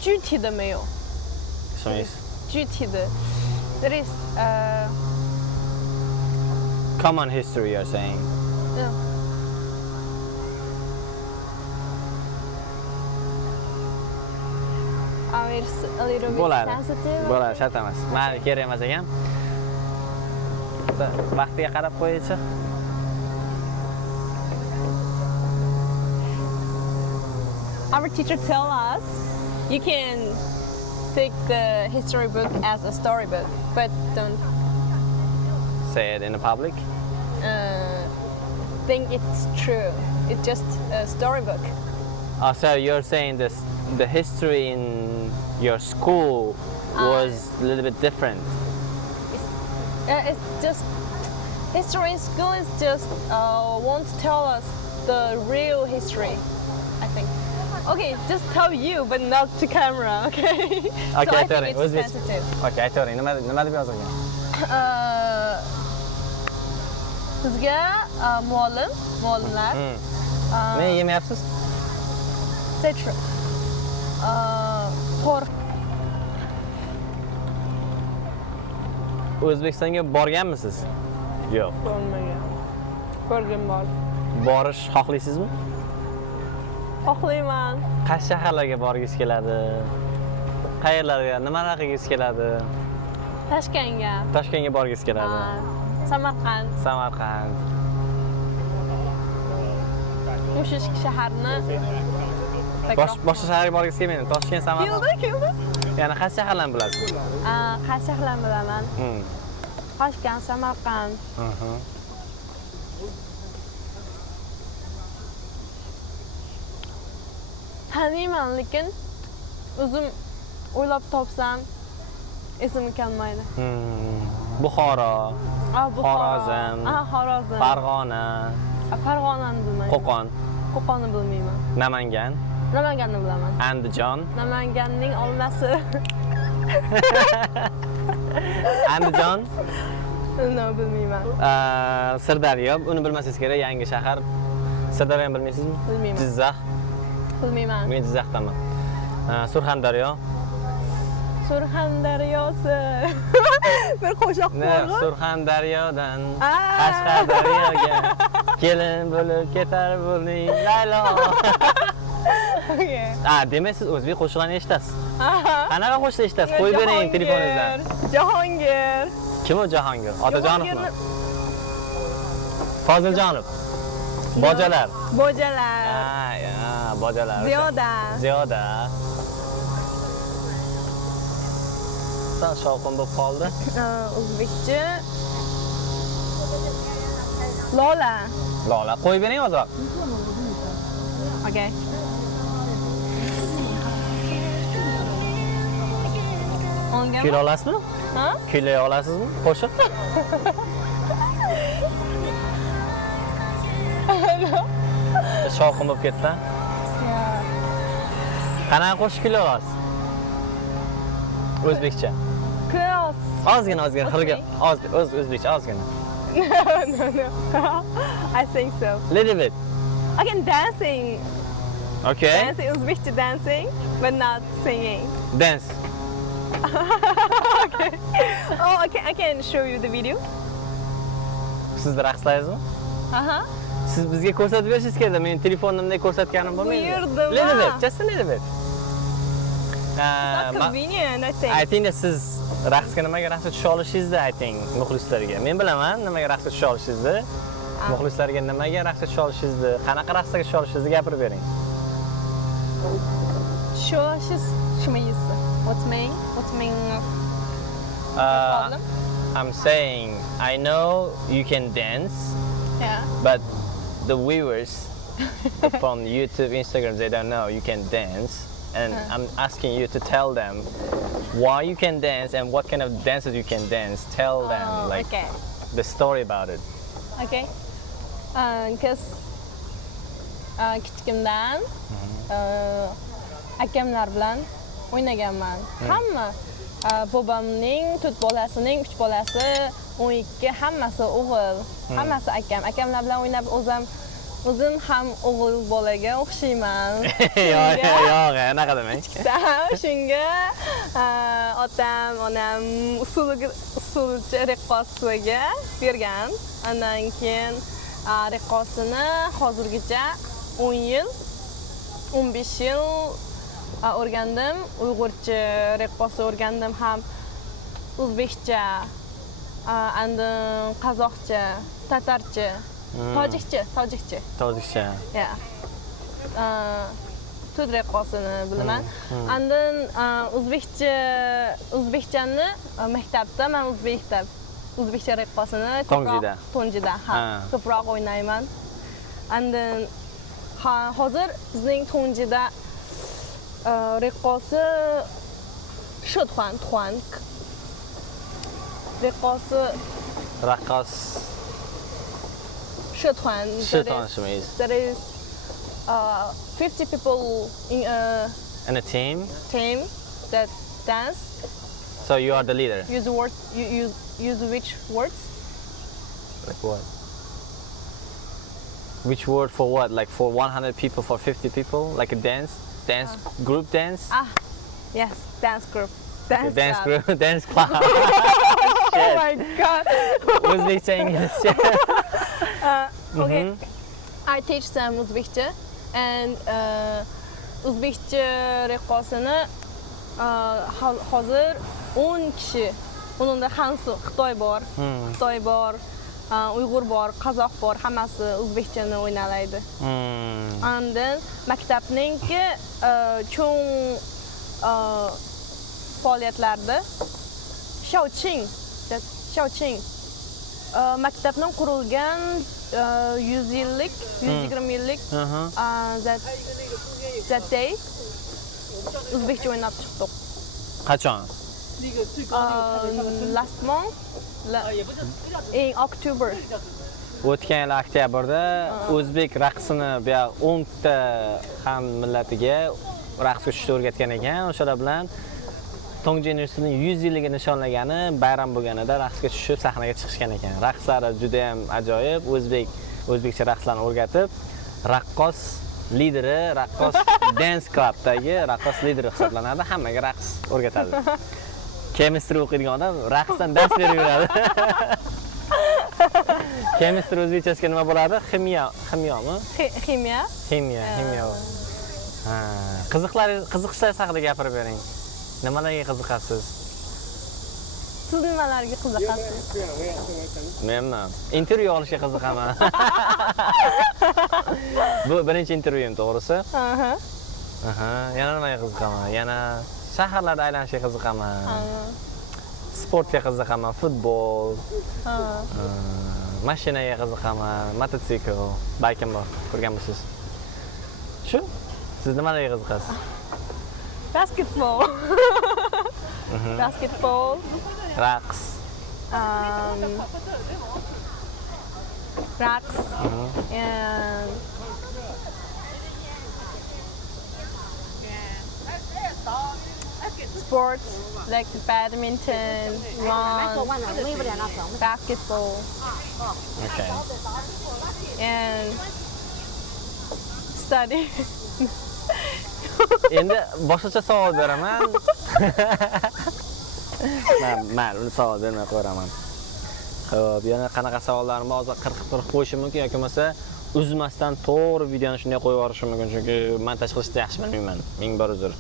具体的没有。什么意思？具体的 there is Common history you're saying. yeah. It's a little bit Bo'ladi. sensitive. Bo'ladi, shart emas. Mayli, kerak emas ekan. Vaqtiga qarab qo'yichi. Our teacher tell us you can take the history book as a storybook, but don't Say it in the public. think it's true. It's just a storybook. Oh, so you're saying the history in your school was a little bit different. It's just history in school is just won't tell us the real history, I think. Okay, just tell you, but not to camera, okay? So Okay, I think aytavering. it's sensitive. Okay, aytavering. Nima deb yozilgan? Sizga muallimlar Nega yemayapsiz? teacher O'zbekistonga borganmisiz? Yo'q. ko'rgan bor. Borish xohlaysizmi? Xohlayman. Qaysi shaharlarga borgingiz keladi? Qayerlarga, nimalar qilgingiz keladi? Toshkentga. Toshkentga borgingiz keladi. Samarqand. Samarqand. O'sha shaharni Boshqa shaharga borgingiz kelmaydi. Toshkent, Samarqand. keldi. Yana qaysi shaharlarni bilasiz? Qaysi shaharlarni bilaman? Toshkent, Samarqand. Taniyman, lekin o'zim o'ylab topsam esimga kelmaydi. Buxoro, Xorazm. Xorazm, Xorazm. Farg'ona, Farg'onani bilmayman. Qo'qon, Qo'qonni bilmayman. Namangan, Namanganni bilaman. Andijon, Namanganning olmasi. Andijon, No, bilmayman. Sirdaryo, uni bilmasangiz kerak, yangi shahar. Sirdaryoni bilmaysizmi? Bilmayman. Jizzax, Bilmayman. men Jizzaxdaman. Surxondaryo. Surxondaryosi. Bir qo'shiq bor. Surxondaryodan Qashqadaryoga kelin bo'lib ketar bo'ling Laylo. Demak siz o'zbek qo'shiqlarini eshitasiz. Qanaqa qo'shiq eshitasiz? Qo'yib bering telefoningizdan. Jahongir. Kim u Jahongir? Otajonovmi? Foziljonov. Bojalar. Bojalar. Bojalar. Ziyoda. Sal shovqin bo'lib qoldi. O'zbekcha. Lola. Lola, qo'yib bering ozroq. Okay. Kuylay olasizmi? Ha? Kuylay olasizmi? Qo'shiq? Shovqin bo'lib ketdi. Qanaqa qo'shiq kuylay olasiz? O'zbekcha. Klaus. Ozgina, xirga. O'zbekcha ozgina. No. I think so. Little bit. I can dancing. Okay. Dancing, Uzbekcha dancing, but not singing. Dance. Okay. Oh, I can show you the video. Siz raqslaysizmi? Aha. Siz bizga ko'rsatib berishingiz kerak. Men telefonimda ko'rsatganim bo'lmaydi. Buyurdim. Little bit, just a little bit. Not convenient, I think. I think that siz raqsga nimaga raqsga tusha olishingizda, I think, muxlislarga. Men bilaman nimaga raqsga tusha olishingizni. Muxlislarga nimaga raqsga tusha olishingizni, qanaqa raqsga tusha olishingizni gapirib bering. What's mean? Problem? I'm saying I know you can dance, Yeah. but the viewers from YouTube, Instagram, they don't know you can dance. And I'm asking you to tell them why you can dance and what kind of dances you can dance. Tell them like Okay. the story about it. Okay. Because kichikimdan akamlar bilan o'ynaganman. Hamma bobomning 4 bolasining 3 bolasi, 12 hammasi o'g'il. Hammasi akam. Akamlar bilan o'ynab o'zim ham o'g'il bolaga o'xshayman. Yo'q, anaqa demang. Shunga otam, onam usulchi raqqosaga bergan. Undan keyin raqqosini hozirgacha 10 yil, 15 yil o'rgandim. Uyg'urcha raqqosa o'rgandim ham, o'zbekcha, andin qozoqcha, tatarcha, tojikcha. Yeah. Tut raqqosini bilaman. Andin o'zbekchani maktabda men o'zbekcha raqqosini Tonjida ko'proq o'ynayman. Andin hozir bizning Tonjida raqqosi Shotxan Raqqos Shotxan. shmeyiz. There is 50 people in In a team. that dance. So you are the leader. Use which words? Like what? Which word for what? Like for 100 people, for 50 people? Like a dance group dance? Yes, dance group. Dance club. group, dance club. Oh my god. O'zbekcha, inglizcha. Okay. I teach them Uzbekcha and Uzbekcha raqqosini hozir 10 kishi. Uningda Hansu, Xitoy bor, Uyg'ur bor, Qozoq bor, hammasi o'zbekchani o'ynalaydi. And then maktabningki cho'ng faoliyatlarda Shaoqing maktabning qurilgan 100 yillik, 120 yillik that day o'zbekcha o'ynab chiqdik. Qachon? Last month in October. O'tgan yil oktyabrda o'zbek raqsini 10 ta ham millatiga raqsga tushishni o'rgatgan ekan. O'shalar bilan Tongji universitetining 100 yilligini nishonlagani bayram bo'lganida raqsga tushib sahnaga chiqishgan ekan. Raqslari juda ham ajoyib, o'zbekcha raqslarni o'rgatib, raqqos lideri, raqqos dance clubdagi raqqos lideri hisoblanadi, hammaga raqs o'rgatadi. Chemistry o'qiydigan odam raqsdan dars berib yuradi. Chemistry o'zbekchasiga nima bo'ladi? Ximiyomi? Ximiya. Qiziqishlar haqida gapirib bering. Nimalarga qiziqasiz? Siz nimalarga qiziqasiz? Menmi? Intervyu olishga qiziqaman. Bu birinchi intervyum, to'g'risi? Yana nimaga qiziqaman? Yana shaharlarda aylanishga qiziqaman. Sportga qiziqaman, futbol. Mashinaga qiziqaman, mototsikl, baykim bor, ko'rganmisiz? Shu? Siz nimalarga qiziqasiz? Basketball. Basketball. Raqs. Raqs. And sports like badminton, run, basketball, Okay. and study. Endi boshqacha savol beraman. Uni savol bermay qo'yaman. Xo'p, yana qanaqa savollarni hozir qirqib qo'yishim mumkin yoki bo'lmasa uzmasdan to'g'ri videoni shunday qo'yib yuborishim mumkin, chunki montaj qilishni yaxshi bilmayman. Ming bor uzr.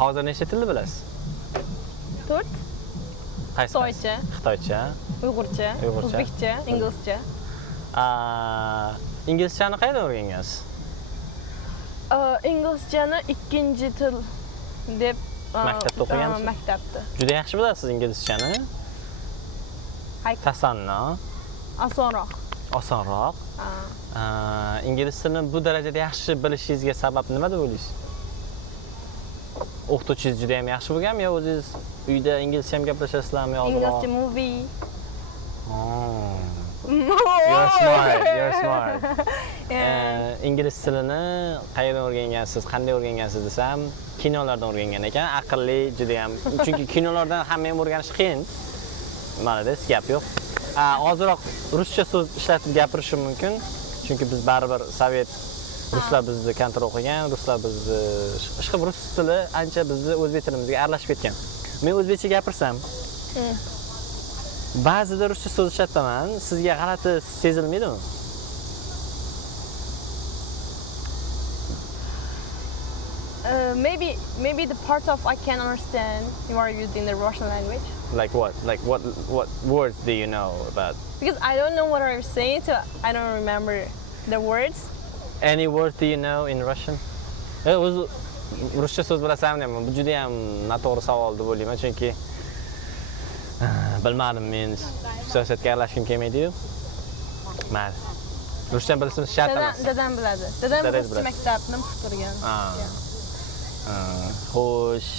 Hozir nechta tilni bilasiz? 4. Qaysi? Xitoycha, Uyg'urcha, o'zbekcha, inglizcha. Inglizchani qayerda o'rgangansiz? Inglizchani ikkinchi til deb maktabda o'qigansiz? Maktabda. Juda yaxshi bilasiz inglizchani? Tasanno. Osonroq. osonroq. Ha. Ingliz tilini bu darajada yaxshi bilishingizga sabab nima deb o'ylaysiz? O'qituvchingiz juda ham yaxshi bo'lganmi yo o'zingiz uyda inglizcha ham gaplashasizlarmi yo Inglizcha movie. You're smart, you're smart. Yeah. Ingliz tilini qayerdan o'rgangansiz, qanday o'rgangansiz desam, kinolardan o'rgangan ekan. Aqlli juda ham. Chunki kinolardan hamma ham o'rganish qiyin. Malades, gap yo'q. Ozroq ruscha so'z ishlatib gapirishim mumkin. Chunki biz baribir sovet ruslar bizni kontor o'qigan, ruslar bizni ishqib rus tili ancha bizni o'zbek tilimizga aralashib ketgan. Men o'zbekcha gapirsam, ba'zida ruscha so'z ishlataman, sizga g'alati sezilmaydimi? Maybe the part of I can understand you are using the Russian language. Like what? Like what words do you know about? Because I don't know what I'm saying, so I don't remember the words. Any word do you know in Russian? O'zi ruscha so'z bilasanmi? Bu juda ham noto'g'ri savol deb o'ylayman, chunki bilmadim, men siyosatga aralashishim kelmaydi-yu. Mayli. Ruscha bilishimiz shart emas. Dadam biladi. Dadam Dadam ruscha biladi. maktabni bitirgan. Xo'sh.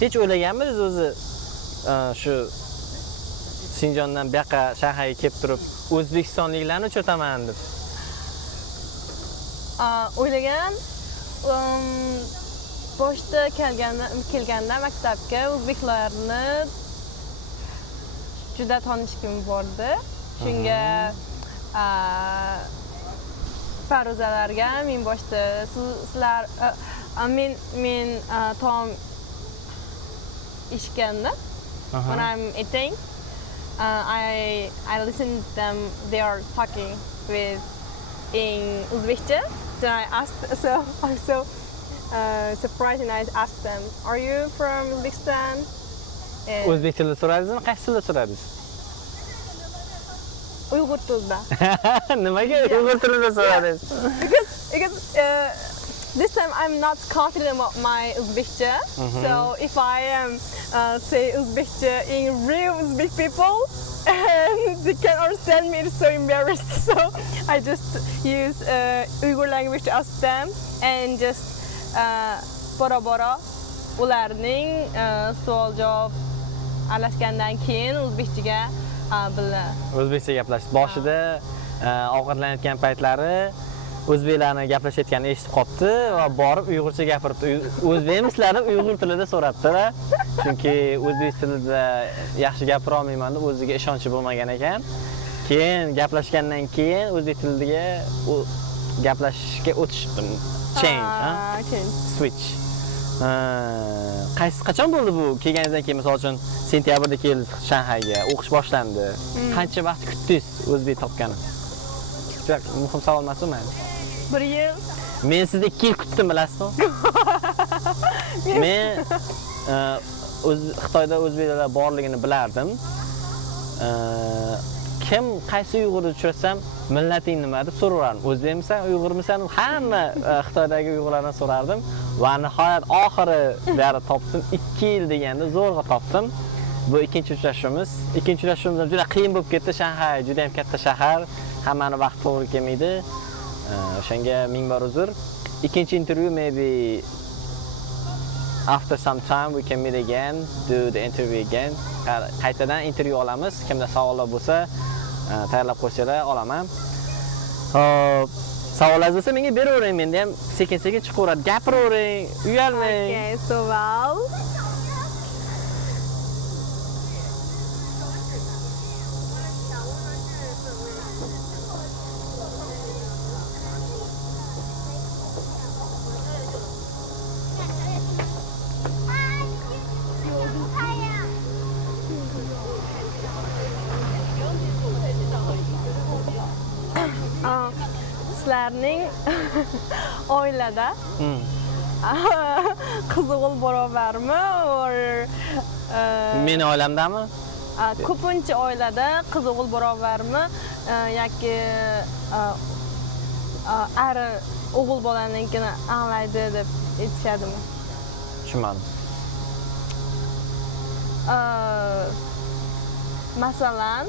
Hech o'ylaganmisiz o'zi shu Sinjondan bu yoqqa Shanxayga kelib turib o'zbekistonliklarni uchrataman deb? O'ylagan boshda kelganda maktabga o'zbeklarni juda tanishkim bordi. Shunga Faruzalarga men boshda sizlar men taom ishganda when I'm eating I listen to them, they are talking in Uzbekcha. Then I asked, so I'm so surprised, and I asked them, "Are you from Uzbekistan?" O'zbek tilida so'radingizmi? Qaysi tilda so'radingiz? Uyg'ur tilida. Nimaga Uyg'ur tilida so'radingiz? Because this time I'm not confident about my Uzbekcha. So if I am say Uzbekcha in real Uzbek people and they can't understand me, it's so embarrassed. So I just use Uyghur language to ask them and just bora ularning savol javob aralashgandan keyin o'zbekchaga bildi. O'zbekcha gaplashdi. Boshida ovqatlanayotgan paytlari o'zbeklarni gaplashayotganini eshitib qopti va borib uyg'urcha gapiribdi. O'zbekmislarni uyg'ur tilida so'rabdi-da. Chunki o'zbek tilida yaxshi gapira olmayman deb o'ziga ishonchi bo'lmagan ekan. Keyin gaplashgandan keyin o'zbek tiliga gaplashishga o'tishdim. Change, switch. Qachon bo'ldi bu? Kelganingizdan keyin, misol uchun, sentyabrda keldingiz Shanxayga, o'qish boshlandi. Qancha vaqt kutdingiz o'zbek topgani? Juda muhim savol emasmi? 1 yil. Men sizni 2 yil kutdim, bilasizmi? Men Xitoyda o'zbeklar borligini bilardim. Kim qaysi uyg'urni uchrasam, millating nima deb so'rardim. O'zbekmisan, uyg'urmisan? Hamma Xitoydagi uyg'urlardan so'rardim va nihoyat oxiri bari topdim. 2 yil deganda zo'rg'a topdim. Bu ikkinchi uchrashuvimiz. Ikkinchi uchrashuvimiz ham juda qiyin bo'lib ketdi. Shanxay juda ham katta shahar. Hammani vaqt to'g'ri kelmaydi. O'shanga ming bor uzr. Ikkinchi intervyu maybe after some time we can meet again, do the interview again. Qaytadan intervyu olamiz. Kimda savollar bo'lsa, tayyorlab qo'ysalar olaman. Hop, savollaringiz bo'lsa menga beravering. Menda ham sekin-sekin chiqaveradi. Gapiravering, uyalmang. Okay, so well. Sizlarning oilada qizig'il barobarmi or Meni oilamdami? ko'pincha oilada qizig'il barobarmi yoki ari o'g'il bolaninkini anglaydi deb aytishadimi? Tushunmadim. Masalan,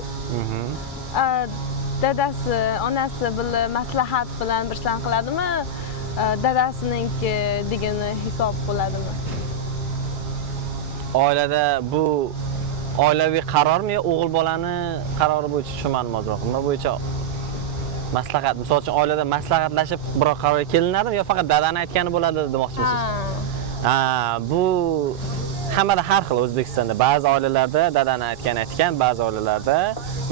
dadasi, onasi bilan maslahat bilan bir ishlarni qiladimi? Dadasiningki degani hisob bo'ladimi? Oilada bu oilaviy qarormi yo o'g'il bolani qarori bo'yicha tushunmadim ozroq. Nima bo'yicha maslahat, misol uchun oilada maslahatlashib biror qarorga kelinadimi yo faqat dadani aytgani bo'ladi demoqchimisiz? Bu hammada har xil O'zbekistonda. Ba'zi oilalarda dadani aytgan, ba'zi oilalarda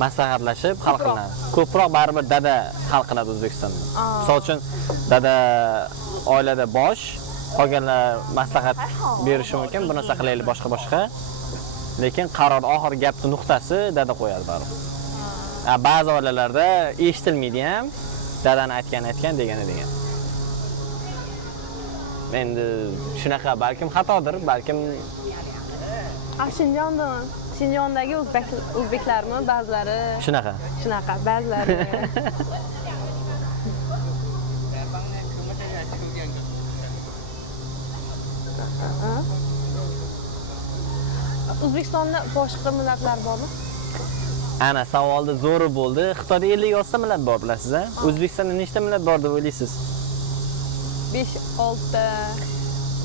maslahatlashib hal qilinadi. Ko'proq baribir dada hal qiladi O'zbekistonda. Misol uchun dada oilada bosh, qolganlar maslahat berishi mumkin, bu narsa qilaylik boshqa. Lekin qaror oxir gapning nuqtasi dada qo'yadi baribir. Ba'zi oilalarda eshitilmaydi ham, dadani aytgan degan. Endi shunaqa balkim xatodir, balkim Shinjondagi o'zbeklarmi ba'zilari? Shunaqa, ba'zilari. O'zbekistonda boshqa millatlar bormi? Ana savolda zo'ri bo'ldi. Xitoyda 50 ta millat bor bilasiz, a? O'zbekistonda nechta millat bor deb o'ylaysiz? 5-6 ta.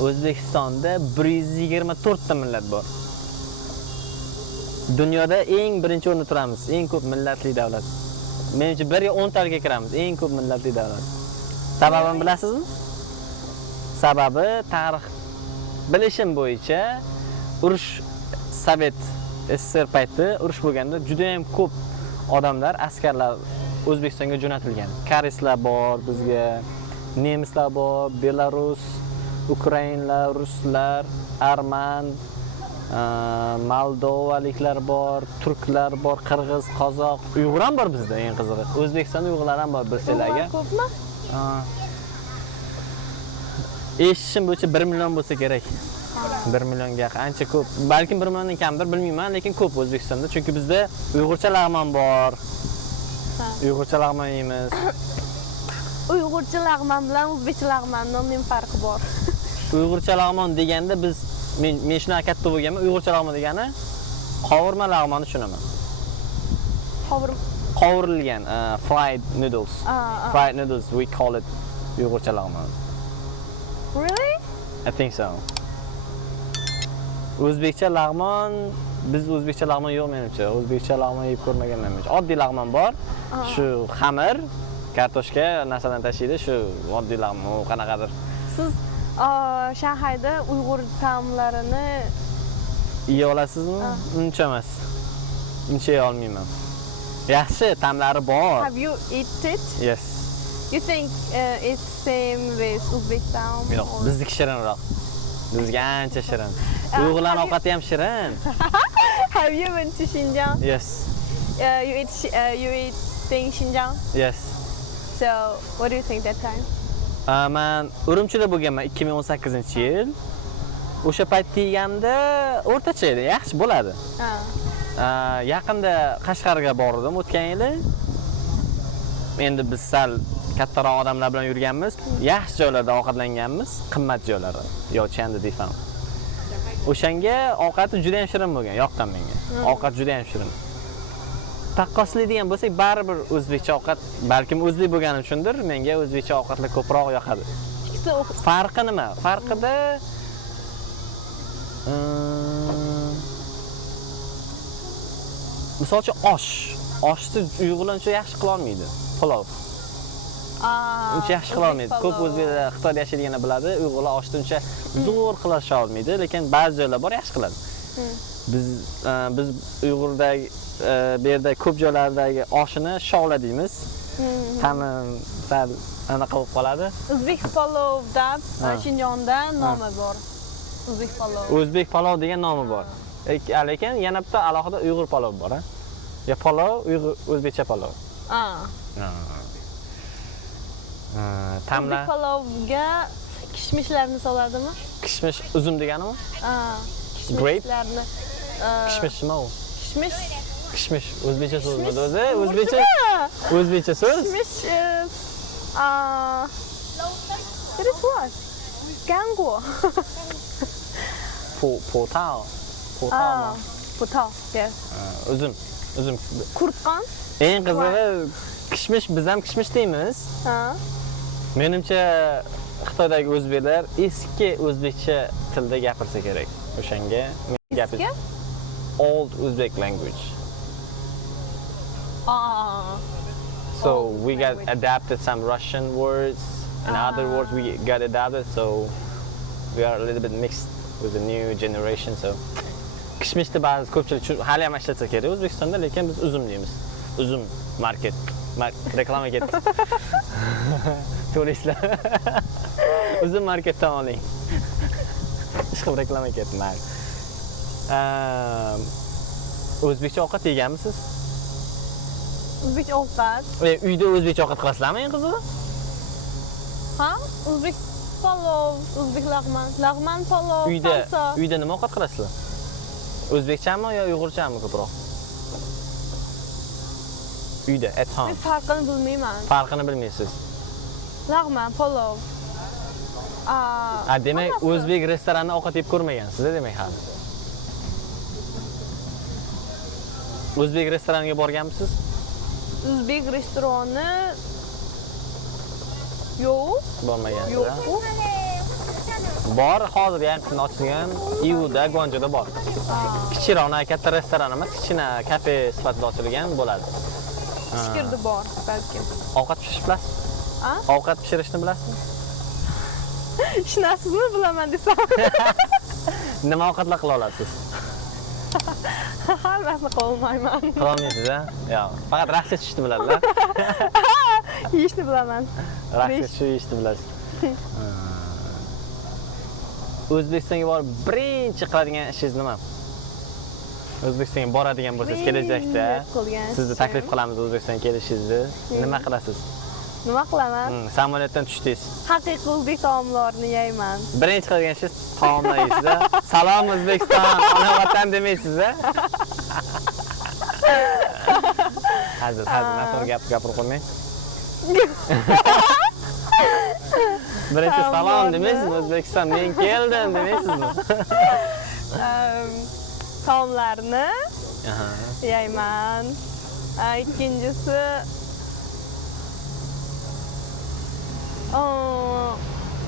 O'zbekistonda 124 ta millat bor. Dunyoda eng birinchi o'rinda turamiz, eng ko'p millatli davlat. Menimcha 1 yo 10 taga kiramiz, eng ko'p millatli davlat. Sababini bilasizmi? Sababi tarix bilishim bo'yicha urush Sovet SSR payti urush bo'lganda juda ham ko'p odamlar, askarlar O'zbekistonga jo'natilgan. Koreyslar bor, bizga nemislar bor, Belarus, Ukrainlar, ruslar, arman, moldovaliklar bor, turklar bor, qirg'iz, qozoq, uyg'ur ham bor bizda, eng qizig'i. O'zbekistonda uyg'urlar ham bor bilsanglarga. Ko'pmi? Eshitishim bo'yicha 1 million bo'lsa kerak. 1 millionga ancha ko'p. Balkim 1 milliondan kamdir, bilmayman, lekin ko'p O'zbekistonda. Chunki bizda uyg'urcha lag'mon bor. Uyg'urcha lag'mon yeymiz. Uyg'urcha lag'mon bilan o'zbekcha lag'monning nima farqi bor? Uyg'urcha lag'mon deganda biz men shuna katta bo'lganman. Uyg'urcha lag'mon degani qovurma lag'monni tushunaman. Qovurilgan fried noodles. Fried noodles we call it Uyg'urcha lag'mon. Really? I think so. O'zbekcha lag'mon, biz o'zbekcha lag'mon yo'q menimcha. O'zbekcha lag'mon yeb ko'rmaganman menimcha. Oddiy lag'mon bor. Shu xamir, kartoshka narsadan tashiydi, shu oddiy lag'mon, qanaqadir. Siz Shanxayda Uyg'ur taomlarini yeya olasizmi? Uncha emas. Uncha yeya olmayman. Yaxshi, ta'mlari bor. Have you eaten it? Yes. You think it's same with Uzbek taom? Yo'q, bizniki shirinroq. Bizga ancha shirin. Uyg'urlar ovqati ham shirin. Have you been to Xinjiang? Yes. You eat in Xinjiang? Yes. So, what do you think that time? Men Urumchida bo'lganman 2018-yil. O'sha paytda yeganimda o'rtacha edi, yaxshi bo'ladi. Yaqinda Qashqarga bordim o'tgan yili. Endi biz sal kattaroq odamlar bilan yurganmiz, yaxshi joylarda ovqatlanganmiz, qimmat joylarda. Yo chanda deyman. O'shanga ovqati juda ham shirin bo'lgan, yoqqan menga. Ovqat juda ham shirin. Taqqoslaydigan bo'lsak, baribir o'zbekcha ovqat, balkim o'zbek bo'lgani uchundir, menga o'zbekcha ovqatlar ko'proq yoqadi. Farqi nima? Farqida misol uchun oshni uyg'urlar uncha yaxshi qila olmaydi. Palov. Uncha yaxshi qila olmaydi. Ko'p o'zbeklar Xitoyda yashaydigani biladi, uyg'urlar oshni uncha zo'r qilisha olmaydi, lekin ba'zi joylar bor yaxshi qiladi. Biz Uyg'urdagi bu yerda ko'p joylardagi oshini shovla deymiz. Ta'mi sal anaqa bo'lib qoladi. O'zbek palovda Xinjiangda nomi bor. O'zbek palov. O'zbek palov degan nomi bor. Lekin yana bitta alohida Uyg'ur palov bor, ha? Ya palov, Uyg'ur o'zbekcha palov. O'zbek palovga kishmishlarni soladimi? Kishmish uzum deganimi? Kishmishlarni. Kishmish nima u? Kishmish. Kishmish o'zbekcha so'zmi o'zi? O'zbekcha so'z? Kishmish is it is what? Ganguo. Potao. Potao, yes. Uzum. Uzum. Qurtqon? Eng qizig'i kishmish, biz ham kishmish deymiz. Ha. Menimcha Xitoydagi o'zbeklar eski o'zbekcha tilda gapirsa kerak. O'shanga men Eski? old Uzbek language. So we got adapted some Russian words and other words we got adapted, so we are a little bit mixed with the new generation. So kishmishni ba'zi ko'pchilik hali ham ishlatsa kerak O'zbekistonda, lekin biz uzum deymiz. Uzum market. Reklama ketdi. Turistlar. Uzum marketdan oling. Ishqib reklama ketdi. O'zbekcha ovqat yeganmisiz? O'zbek ovqat. Uyda o'zbekcha ovqat qilasizlarmi eng qizig'i? Ha? O'zbek palov, o'zbek lag'man palov, salsa. Uyda nima ovqat qilasizlar? O'zbekchami yo uyg'urchami ko'proq? Uyda, at home. Men farqini bilmayman. Farqini bilmaysiz. Lag'man, palov. Demak, o'zbek restoranida ovqat yeb ko'rmagansiz, demak hali. O'zbek restoraniga borganmisiz? O'zbek restorani yo'q. Bormagansiz. Yo'q. Bor, hozir yaqinda ochilgan Iyulda, Guanjuda bor. Kichikroq, katta restoran emas, kichkina kafe sifatida ochilgan bo'ladi. Fikirda bor, balki. Ovqat pishirish bilasizmi? Ovqat pishirishni bilasizmi? Ishlasizmi bilaman desam. Nima ovqatlar qila olasiz? Hammasini qila olmayman. Qila olmaysiz, a? Yo'q, faqat raqs etishni biladilar. Yeyishni bilaman. Raqs etishni bilasiz. O'zbekistonga borib birinchi qiladigan ishingiz nima? O'zbekistonga boradigan bo'lsangiz kelajakda sizni taklif qilamiz O'zbekistonga kelishingizni. Nima qilasiz? Nima qilaman? Samolyotdan tushdingiz. Haqiqiy o'zbek taomlarini yeyman. Birinchi qiladigan ishingiz taomlar yeysiz. Salom O'zbekiston, ona vatan demaysiz, a? Hazır, noto'g'ri gapirib qo'ymang. Birinchi salom demaysizmi? O'zbekiston, men keldim demaysizmi? Taomlarni yeyman. Ikkinchisi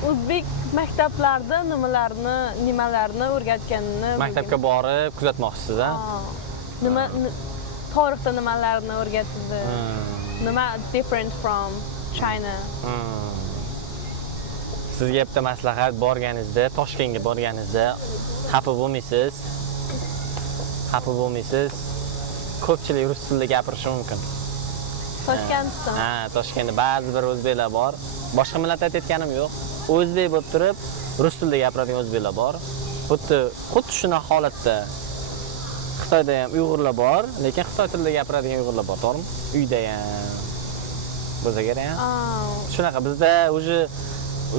o'zbek maktablarida nimalarni o'rgatganini maktabga borib kuzatmoqchisiz, a? Nima tarixda nimalarni o'rgatdi? Nima different from China? Sizga bitta maslahat, borganingizda, Toshkentga borganingizda xafa bo'lmaysiz. Xafa bo'lmaysiz. Ko'pchilik rus tilida gapirishi mumkin. Toshkentda. Ha, Toshkentda ba'zi bir o'zbeklar bor. Boshqa millat aytayotganim yo'q. O'zbek bo'lib turib, rus tilida gapiradigan o'zbeklar bor. Xuddi shunaqa holatda Xitoyda ham uyg'urlar bor, lekin xitoy tilida gapiradigan uyg'urlar bor, to'g'rimi? Uyda ham bo'lsa kerak ham. Shunaqa bizda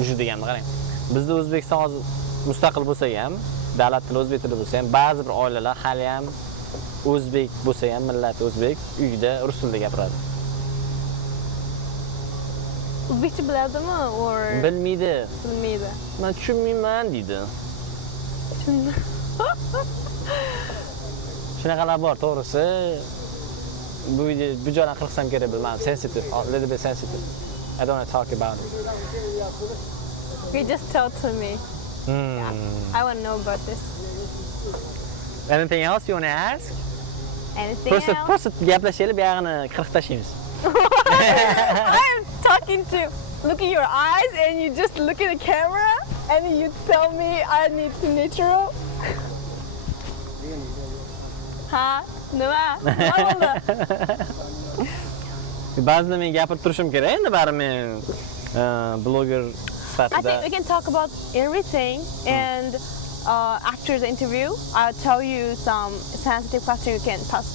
уже deganni qarang. Bizda O'zbekiston hozir mustaqil bo'lsa ham, davlat tili o'zbek tili bo'lsa ham, ba'zi bir oilalar hali ham o'zbek bo'lsa ham, millat o'zbek, uyda rus tilida gapiradi. O'zbekcha biladimi or Bilmaydi. bilmaydi? Men tushunmayman deydi. Shunaqalar bor, to'g'risi. Bu joydan qilsam kerak bilmadim. Sensitive, a little bit sensitive. I don't want to talk about it. You just tell to me. I want to know about this. Anything else you want to ask? Anything else? Просто gaplashaylik, bu yog'ini qirib tashlaymiz. I'm talking to look in your eyes and you just look at the camera and you tell me I need to natural. Ha? Nima? Nima bo'ldi? Ba'zida men gapirib turishim kerak, endi bari men blogger I sifatida. think we can talk about everything and after the interview I'll tell you some sensitive questions you can pass.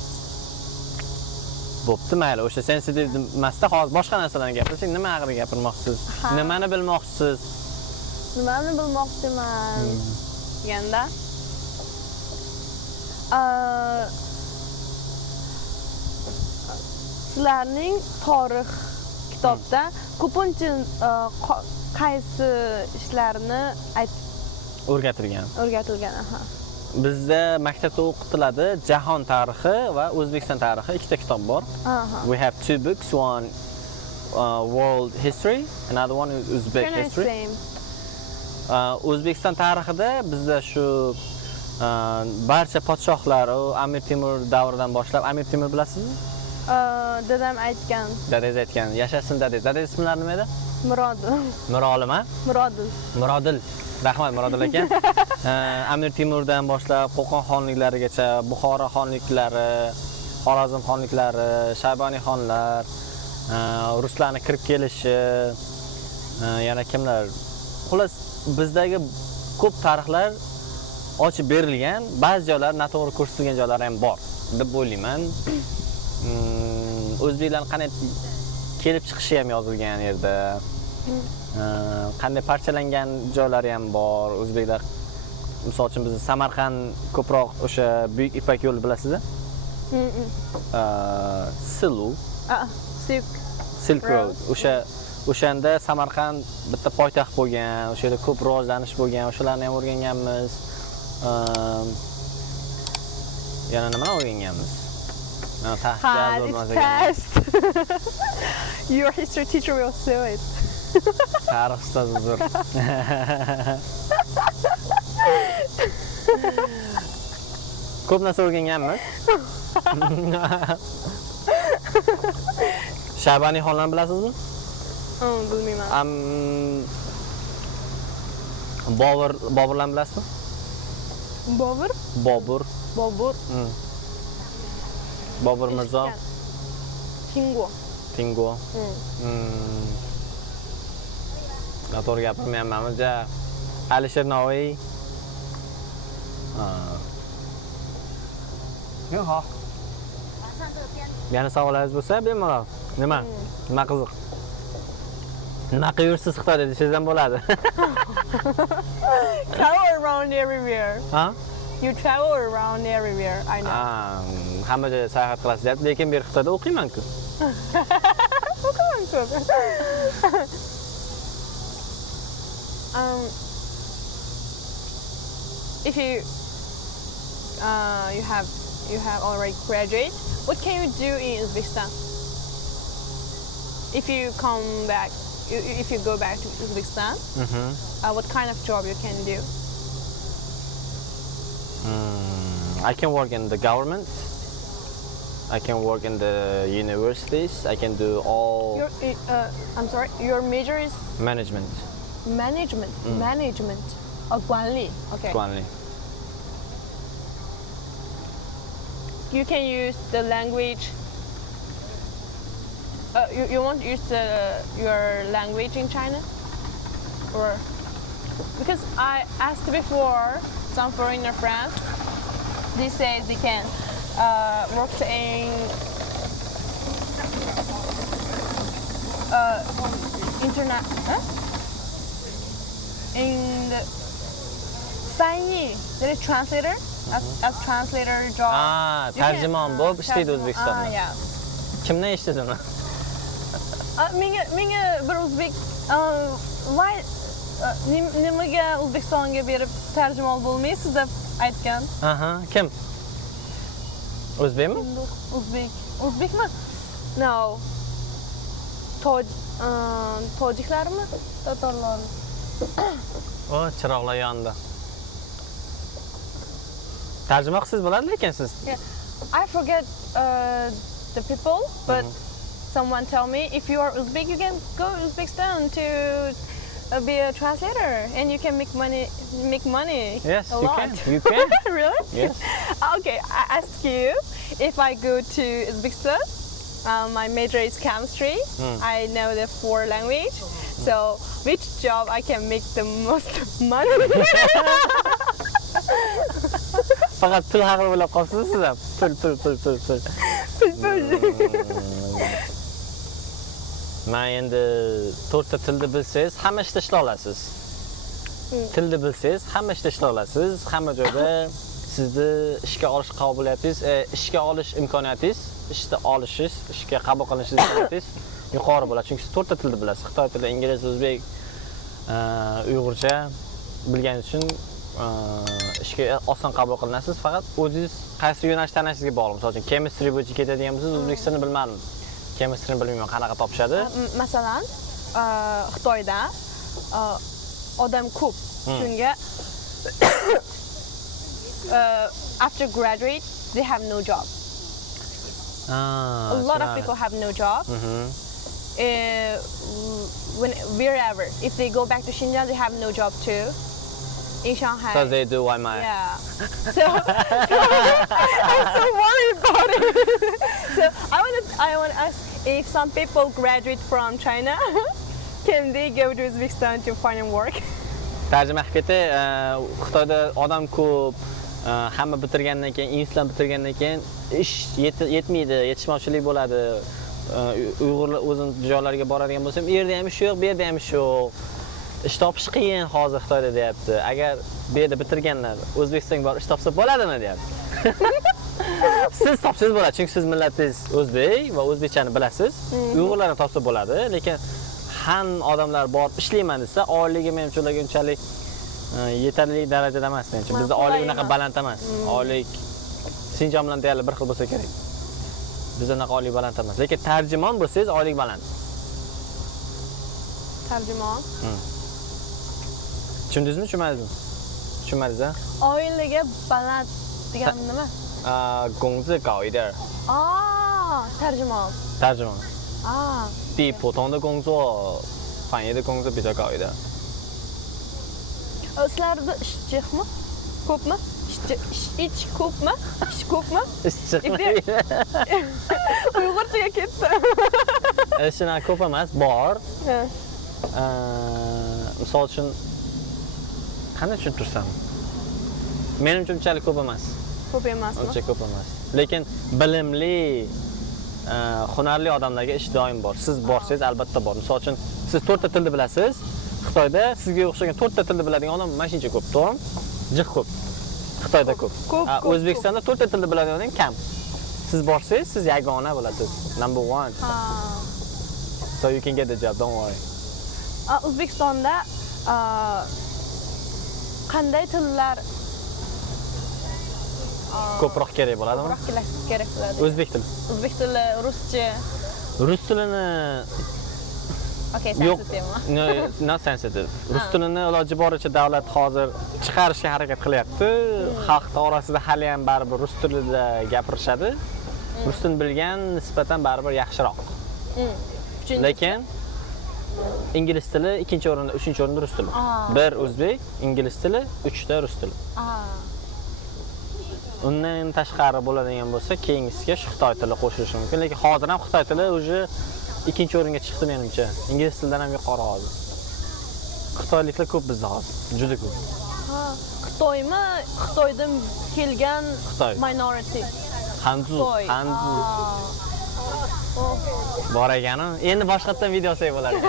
Bo'pti, mayli, o'sha sensitive emasda hozir boshqa narsalarni gapirsak, nima haqida gapirmoqchisiz? Nimani bilmoqchisiz? Nimani bilmoqchiman deganda sizlarning tarix kitobda ko'pincha qaysi ishlarni O'rgatilgan. o'rgatilgan, Bizda maktabda o'qitiladi jahon tarixi va O'zbekiston tarixi ikkita kitob bor. Aha. We have two books, one world history, another one is Uzbek Kind of history. same. O'zbekiston tarixida bizda shu barcha podshohlar, Amir Temur davridan boshlab, Amir Temur bilasizmi? Dadam aytgan. Dadangiz aytgan, yashashin dadangiz. Dadangiz ismlari nima edi? Murodil. Mirolima? Murodil. Murodil. Rahmat Murodil aka. Amir Temurdan boshlab Qo'qon xonliklarigacha, Buxoro xonliklari, Xorazm xonliklari, Shayboniy xonlar, ruslarning kirib kelishi, yana kimlar? Xullas, bizdagi ko'p tarixlar ochib berilgan, ba'zi joylar noto'g'ri ko'rsatilgan joylar ham bor deb o'ylayman. O'zbeklarning qanday kelib chiqishi ham yozilgan yerda. Qanday parchalangan joylari ham bor. O'zbeklar misol uchun biz Samarqand ko'proq o'sha Buyuk Ipak yo'li bilasizmi? Silu, Silk Road. O'shanda Samarqand bitta poytaxt bo'lgan, o'sha yerda ko'p rivojlanish bo'lgan, o'shalarni ham o'rganganmiz. Yana nimalar o'rganganmiz? Past. Your history teacher will say it. Tarix ustozi zo'r. Ko'p narsa o'rganganmiz. Shayboniy xonlarni bilasizmi? Bilmayman. Boburlarni bilasizmi? Bobur? Bobur. Bobur Mirzo. Tingo. Noto'g'ri gapirmayapman. Alisher Navoiy. Yo'q. Yana savollaringiz bo'lsa, bemalol. Nima qiziq? Nima qilursiz Xitoyda desangiz ham bo'ladi. Travel around everywhere. Ha? You travel around everywhere, I know. Hamma joyga sayohat qilasiz deb, lekin men Xitoyda o'qiyman-ku. O'qimanku. If you have already graduated, what can you do in Uzbekistan? If you go back to Uzbekistan, what kind of job you can do? I can work in the government. I can work in the universities. I can do all I'm sorry, your major is management. management. Management. Guanli. Okay. Guanli. You can use the language. You want to use your language in China, or because I asked before some foreigner friends, they say they can work in internet in the 翻译 there is translator as translator job. Tarjimon bo'lib ishlaydi O'zbekistonda. Yeah. Kimdan eshitdingiz uni? Menga bir o'zbek nimaga O'zbekistonga berib tarjimon bo'lmaysiz deb aytgan. Kim? O'zbekmi? O'zbekmi? No. Tojiklarmi? Tatorlarmi? Chiroqlar yondi. Tarjima qilsangiz bo'ladi lekin siz. Yeah. I forget the people, but someone tell me if you are Uzbek, you can go Uzbekistan to be a translator, and you can make money. Yes, a you lot. can. You can. Really? Yes. Okay, I ask you if I go to Uzbekistan. My major is chemistry. I know the 4 language. So, which job I can make the most money? Faqat pul haqida o'ylab qolsiz siz ham. Pul. Men endi 4 ta tilni bilsangiz, hamma ishda ishlay olasiz. Tilni bilsangiz, hamma ishda ishlay olasiz. Hamma joyda sizni ishga olish qobiliyatingiz, ishga olish imkoniyatingiz, ishga qabul qilinish imkoniyatingiz yuqori bo'ladi. Chunki siz 4 ta tilni bilasiz. Xitoy tili, ingliz, o'zbek, uyg'urcha bilganingiz uchun ishga oson qabul qilinasiz, faqat o'zingiz qaysi yo'nalish tanlashingizga bog'liq. Misol uchun, chemistry bo'yicha ketadigan bo'lsangiz, o'zbekistonni bilmadim. Chemistryni bilmayman, qanaqa topishadi. Masalan, Xitoyda odam ko'p. Shunga after graduate they have no job. A lot of people have no job. Wherever, if they go back to Xinjiang, they have no job too. In Shanghai. So they do YMI. Yeah. So I'm so worried about it. So I want to ask if some people graduate from China, can they go to Uzbekistan to find work? Tarjima qilib ketay, Xitoyda odam ko'p, hamma bitirgandan keyin, institutdan bitirgandan keyin ish yetmaydi, yetishmovchilik bo'ladi. Uyg'urlar o'zini joylariga boradigan bo'lsam, u yerda ham ish yo'q, bu yerda ham ish yo'q. Ish topish qiyin hozir Xitoyda deyapti. Agar bu yerda bitirganlar O'zbekistonga borib ish topsa bo'ladimi deyapti. Siz topsangiz bo'ladi, chunki siz millatingiz o'zbek va o'zbekchani bilasiz. Uyg'urlar ham topsa bo'ladi, lekin ham odamlar borib ishlayman desa, oyligi menimcha ularga unchalik yetarli darajada emas menimcha. Bizda oylik unaqa baland emas. Oylik Xinjiang bilan deyarli bir xil bo'lsa kerak. Bizda unaqa oylik baland emas. Lekin tarjimon bo'lsangiz oylik baland. Tarjimon? Tushundingizmi, tushunmadingizmi? Tushunmadingiz-a? Oilaga baland degan nima? 工资高一点。 tarjimon. tarjimon. 啊，比普通的工作翻译的工资比较高一点。 sizlarda ish jiqmi? Ko'pmi? Ish ko'pmi? Ish ko'pmi? Uyg'urchaga ketdi. Ishlar ko'p emas, bor. Misol uchun qanday tushuntirsam? Menimcha unchalik ko'p emas. Ko'p emasmi? Uncha ko'p emas. Lekin bilimli, hunarli odamlarga ish doim bor. Siz borsangiz albatta bor. Misol uchun siz 4 ta tilni bilasiz. Xitoyda sizga o'xshagan 4 ta tilni biladigan odam mana shuncha ko'p, to'g'rimi? Jiq ko'p. Xitoyda ko'p. O'zbekistonda 4 ta tilni biladigan odam kam. Siz borsangiz, siz yagona bo'lasiz. Number 1. So you can get the job, don't worry. O'zbekistonda qanday tillar ko'proq kerak bo'ladimi? Ko'proq kerak bo'ladi. O'zbek tili. O'zbek tili, ruscha. Rus tilini Okay, yo'q, sensitive. not sensitive. Rus tilini iloji boricha davlat hozir chiqarishga harakat qilyapti. Xalq orasida hali ham baribir rus tilida gapirishadi. Rus tilini bilgan nisbatan baribir yaxshiroq. Lekin ingliz tili ikkinchi o'rinda, uchinchi o'rinda rus tili. Bir o'zbek, ingliz tili, 3 ta rus tili. Undan tashqari bo'ladigan bo'lsa, keyingisiga shu Xitoy tili qo'shilishi mumkin. Lekin hozir ham Xitoy tili o'zi ikkinchi o'ringa chiqdi menimcha. Ingliz tilidan ham yuqori hozir. Xitoyliklar ko'p bizda hozir, juda ko'p. Xitoymi? Xitoydan kelgan minority. Hanzu. Bor ekani. Endi boshqatdan video olsak bo'ladi.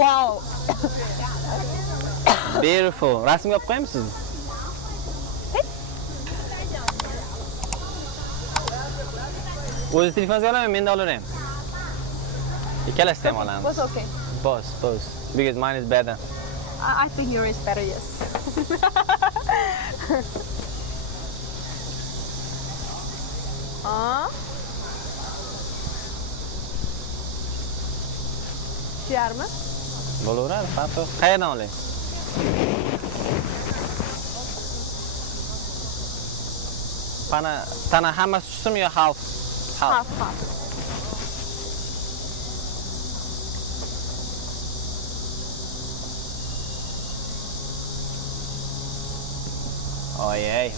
Wow. Beautiful. Rasmga olib qo'yamisiz? O'zingiz telefoningizga olammi? Menda olaram. Ikkalasini ham olamiz. Both okay. Both. Because mine is better. I think yours is better, yes. Yarmi? Bo'laveradi, farqi yo'q. Qayerdan oling? Tana hammasi tushsinmi yo half? Half.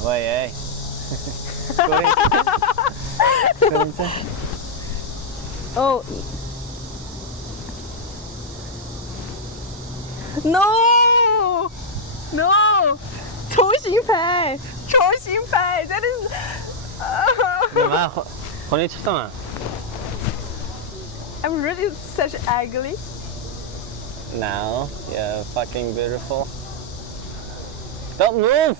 Voy. Ko'ringchi. Oh. No! 重新拍 That is Nima? Qo'ling chiqdimi? I'm really such ugly. No, you're fucking beautiful. Don't move.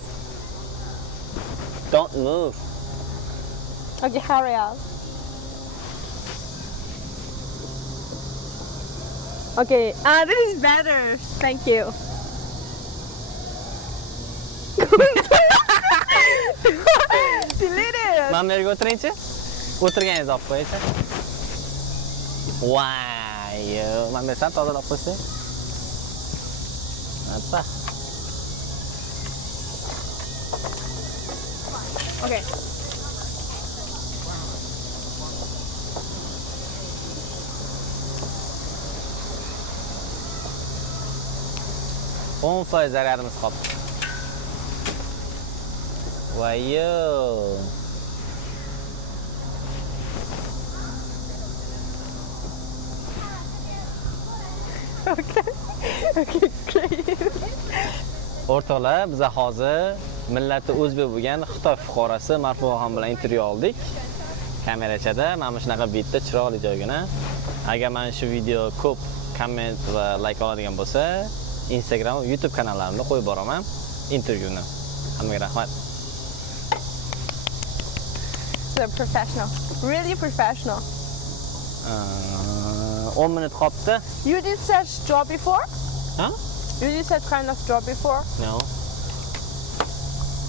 Okay, hurry up. Okay, this is better. Thank you. Delete it. Mana bu yerga o'tiringchi. O'tirganingizni olib qo'yaychi. Voy, mana bu yerdan tozalab qo'ysang. Appa. Okay. On foiz zararimiz qoldi. Voyo. Okay, great. O'rtoqlar, biz hozir millati o'zbek bo'lgan Xitoy fuqarosi Marfuxon bilan intervyu oldik. Kamerachada mana shunaqa bitda chiroyli joygina. Agar mana shu video ko'p komment va like oladigan bo'lsa, Instagram va YouTube kanallarimda qo'yib boraman intervyuni. Hammaga rahmat. So professional. Really professional. 10 minut qoldi. You did such job before? Huh? You did such kind of job before? No.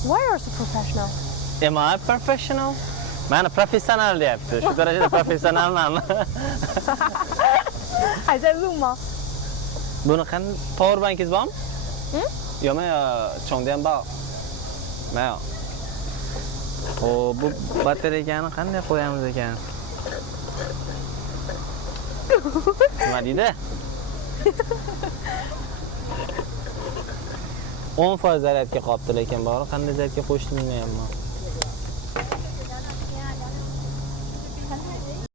Why are you so professional? Am I professional? Meni professional deyapti. Shu darajada professionalman. Aytadingmi? Buni qanday power bankingiz bormi? Yo'qmi, cho'ngda ham bor. Mana. Bu batareyani qanday qo'yamiz ekan? Nima deydi? 10% zaryadga qolibdi, lekin bari qanday zaryadga qo'yishni bilmayapman.